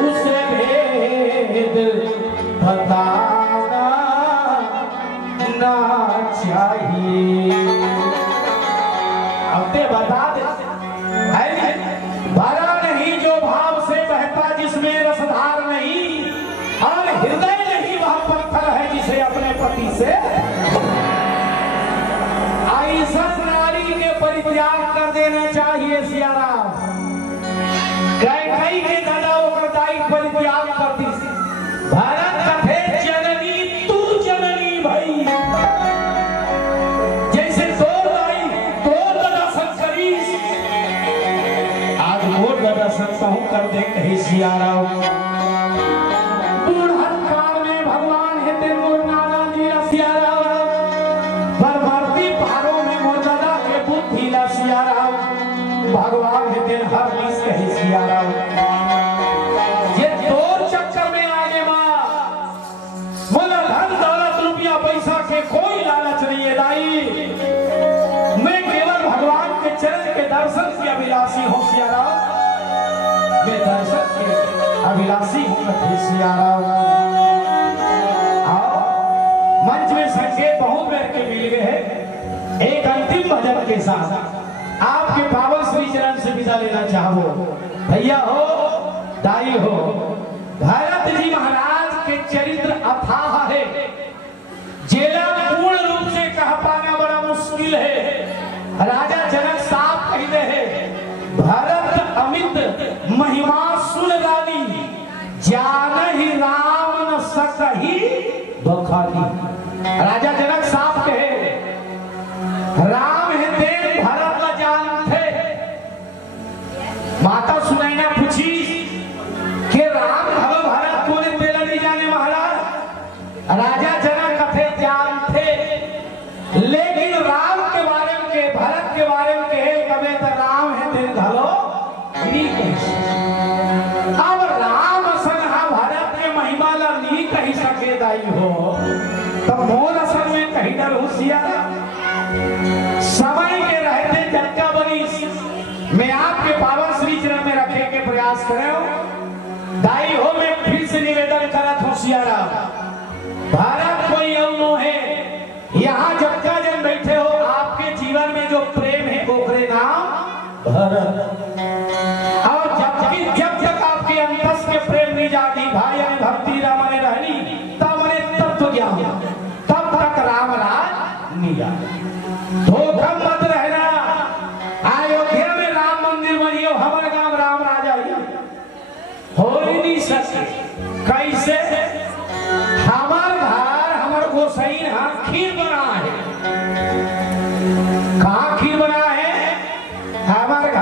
उसे भेद बताना ना चाहिए अब ते बता दे है भरा नहीं जो भाव से बहता जिसमें रसधार नहीं और हृदय नहीं वह पत्थर है जिसे अपने पति से ऐसा नारी के परित्याग कर देना चाहिए सिया राम कई के दादा ओकर दाई परित्याग कर दी भरत कथे जननी तू जननी भाई जैसे तोर दाई तोर दादा संकरी आज मोर दादा संकहू कर दे कहे सिया राम बूढ़ा काल में भगवान है तेरे मोर नाना जी सिया राम परवर्ती पहाड़ों में मोर दादा के बुद्धि ला सिया राम भगवान है तेरे हर चीज कहे सिया राम ये दो चक्कर में आगे मां मोला धन दौलत रुपया पैसा के कोई लालच नहीं है दाई मैं केवल भगवान के चरण के दर्शन की अभिलाषी हूं सिया राम मैं दर्शन के अभिलाषी हूं कथे सिया राम मंच में संकेत बहुत बैठ के मिल गए हैं एक अंतिम भजन के साथ आपके पावन श्री चरण से विदा लेना चाहो। भैया हो, दाई हो, भरत जी महाराज के चरित्र अथाह है, जेला पूर्ण रूप से कह पाना बड़ा मुश्किल है। राजा जनक साफ कहते हैं, भरत अमित महिमा सुन रानी, जान ही राम न सकही बखानी। राजा जनक साफ कहे, राम है देव भरत न जानते। माता सुनैना पूछी कि राम भव भरत को ने तेला नहीं जाने महाराज। राजा जनक कथे जानते, लेकिन राम के बारे में के भरत के बारे में कहे कबे तो राम है तेरे धलो नहीं कही। अब राम असन हा भरत के महिमा ला नहीं कही सके दाई हो, तब मोर असन में कही डर होशियार। समय के रहते जटका बनी मैं आपके पावन श्री चरण में रखे के प्रयास करें। दाई हो, मैं फिर से निवेदन करत होशियारा, भारत कोई अवनो है, यहाँ जटका जन बैठे हो, आपके जीवन में जो प्रेम है ओकरे नाम भरत। और जब तक आपके अंतस के प्रेम नहीं जाती, भाई ने भक्ति राम ने रहनी, तब ने तत्व ज्ञान, तब तक राम राज नहीं जाता। धोखा मत रहना। अयोध्या में राम मंदिर बनियो, हमारे गांव राम राजा हो ही नहीं सकते। कैसे? हमार घर हमार गोसाई खीर बना है। कहाँ खीर बना है? हमार घर।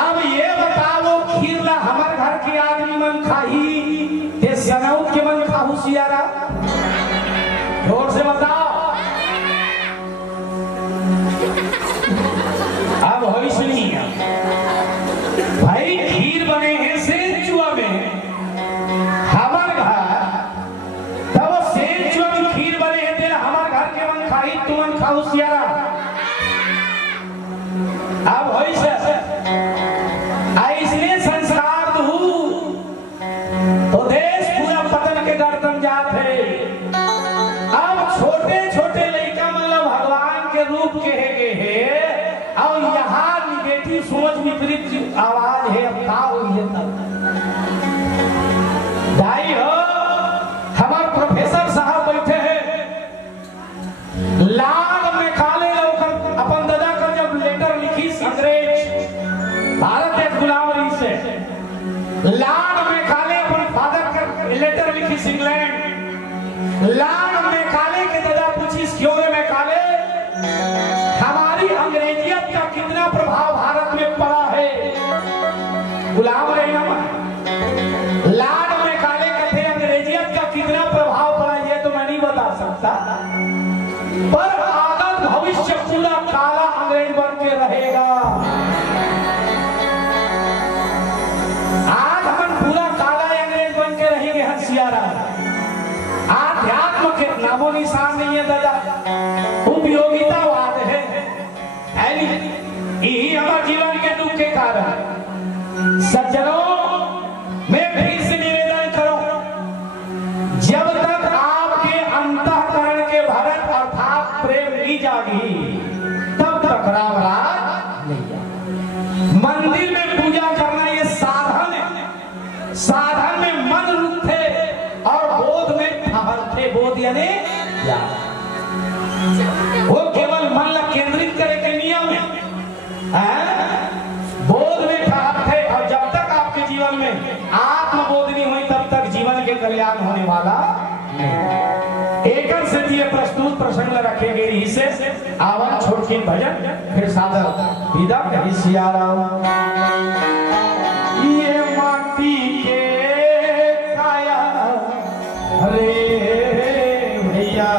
अब ये बताओ, खीर ला हमार घर के आदमी मन खाही ते सनऊ के मन खाहू सियारा? जोर से बताओ। अब हो सुनी भाई, खीर बने हैं सेंचुआ में हमार घर, तब सेंचुआ में खीर बने हैं तेरा हमार घर के मन खाई तुमन खाऊ सियारा। अब हो ऐसने संस्कार दू तो देश पूरा पतन के गर्दन जात है। अब छोटे छोटे लड़का मतलब भगवान के रूप के है, और यहाँ निगेटिव सोच विपरीत आवाज है। अब क्या हुई है तब? दाई हो, हमारे प्रोफेसर साहब बैठे हैं, लाड में काले लोग अपन दादा का जब लेटर लिखी अंग्रेज भारत एक गुलामरी से, लाड में काले अपन फादर का लेटर लिखी इंग्लैंड, लाड में काले के दादा पूछी क्यों में काले हमारी अंग्रेजियत का कितना प्रभाव भारत में पड़ा है। गुलाम रहना लाड में काले कथे अंग्रेजियत का कितना प्रभाव पड़ा, ये तो मैं नहीं बता सकता, पर आगे भविष्य पूरा काला अंग्रेज बन के रहेगा। आज हम पूरा काला अंग्रेज बन के रहेंगे। हंसियारा आध्यात्म के नामो निशान नहीं है दादा, उपयोगितावाद है। यही हमारे जीवन के दुख के कारण। सज्जनों, मैं फिर से निवेदन करूं, जब तक आपके अंतःकरण के भरत अर्थात प्रेम नहीं जागी, तब तक राम राज नहीं जाएगा। मंदिर में पूजा करना ये साधन है, साधन में मन रुकते और बोध में ठहरते। बोध यानी वो केवल मन ला केंद्रित करे के नियम है, बोध में ठहरते। और जब तक आपके जीवन में आत्मबोध नहीं हुई, तब तक जीवन के कल्याण होने वाला नहीं। एक से दिए प्रस्तुत प्रसंग रखेंगे इसे आवन छोड़ के भजन, फिर सादर विदा कही सियाराम। ये माटी के काया रे भैया,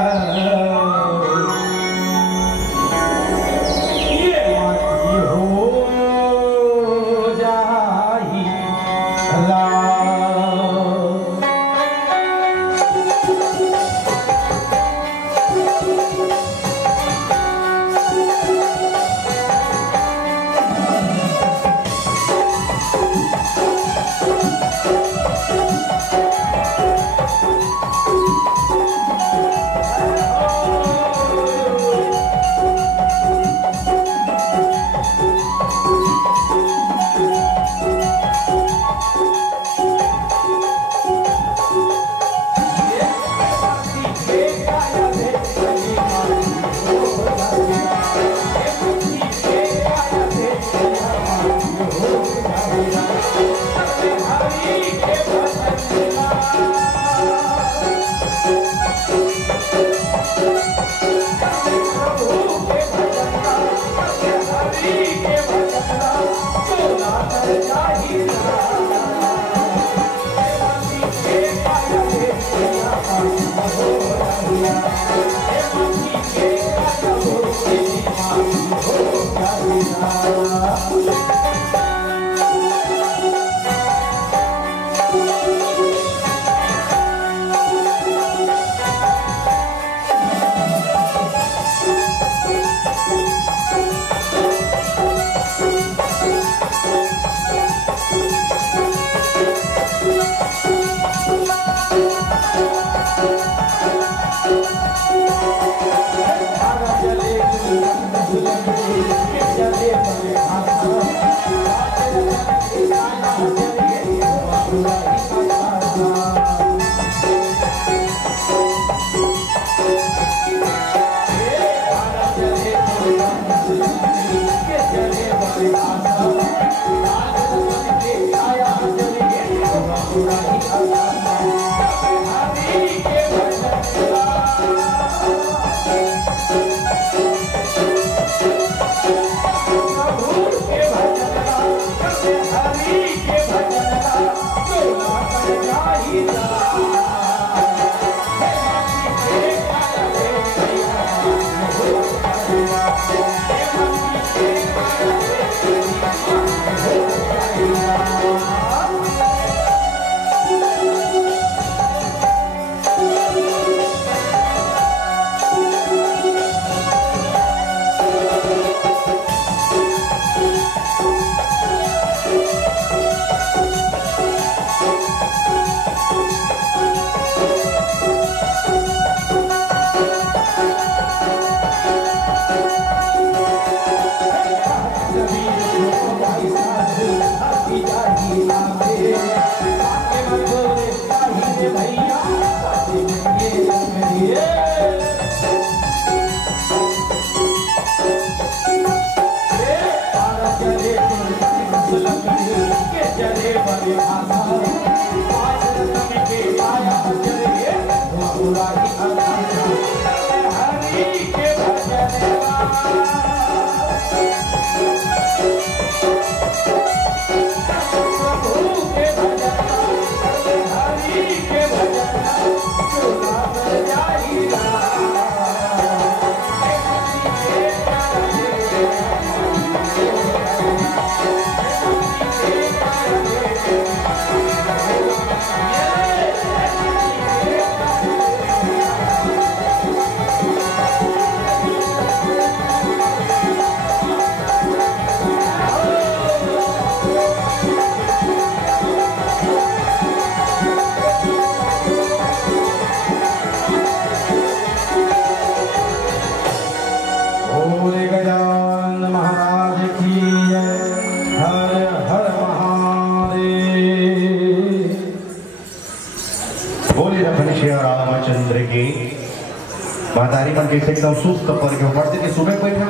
महतारी मन कैसे एकदम सुस्त पर के पड़ते के सुबह बैठे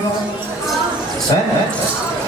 हैं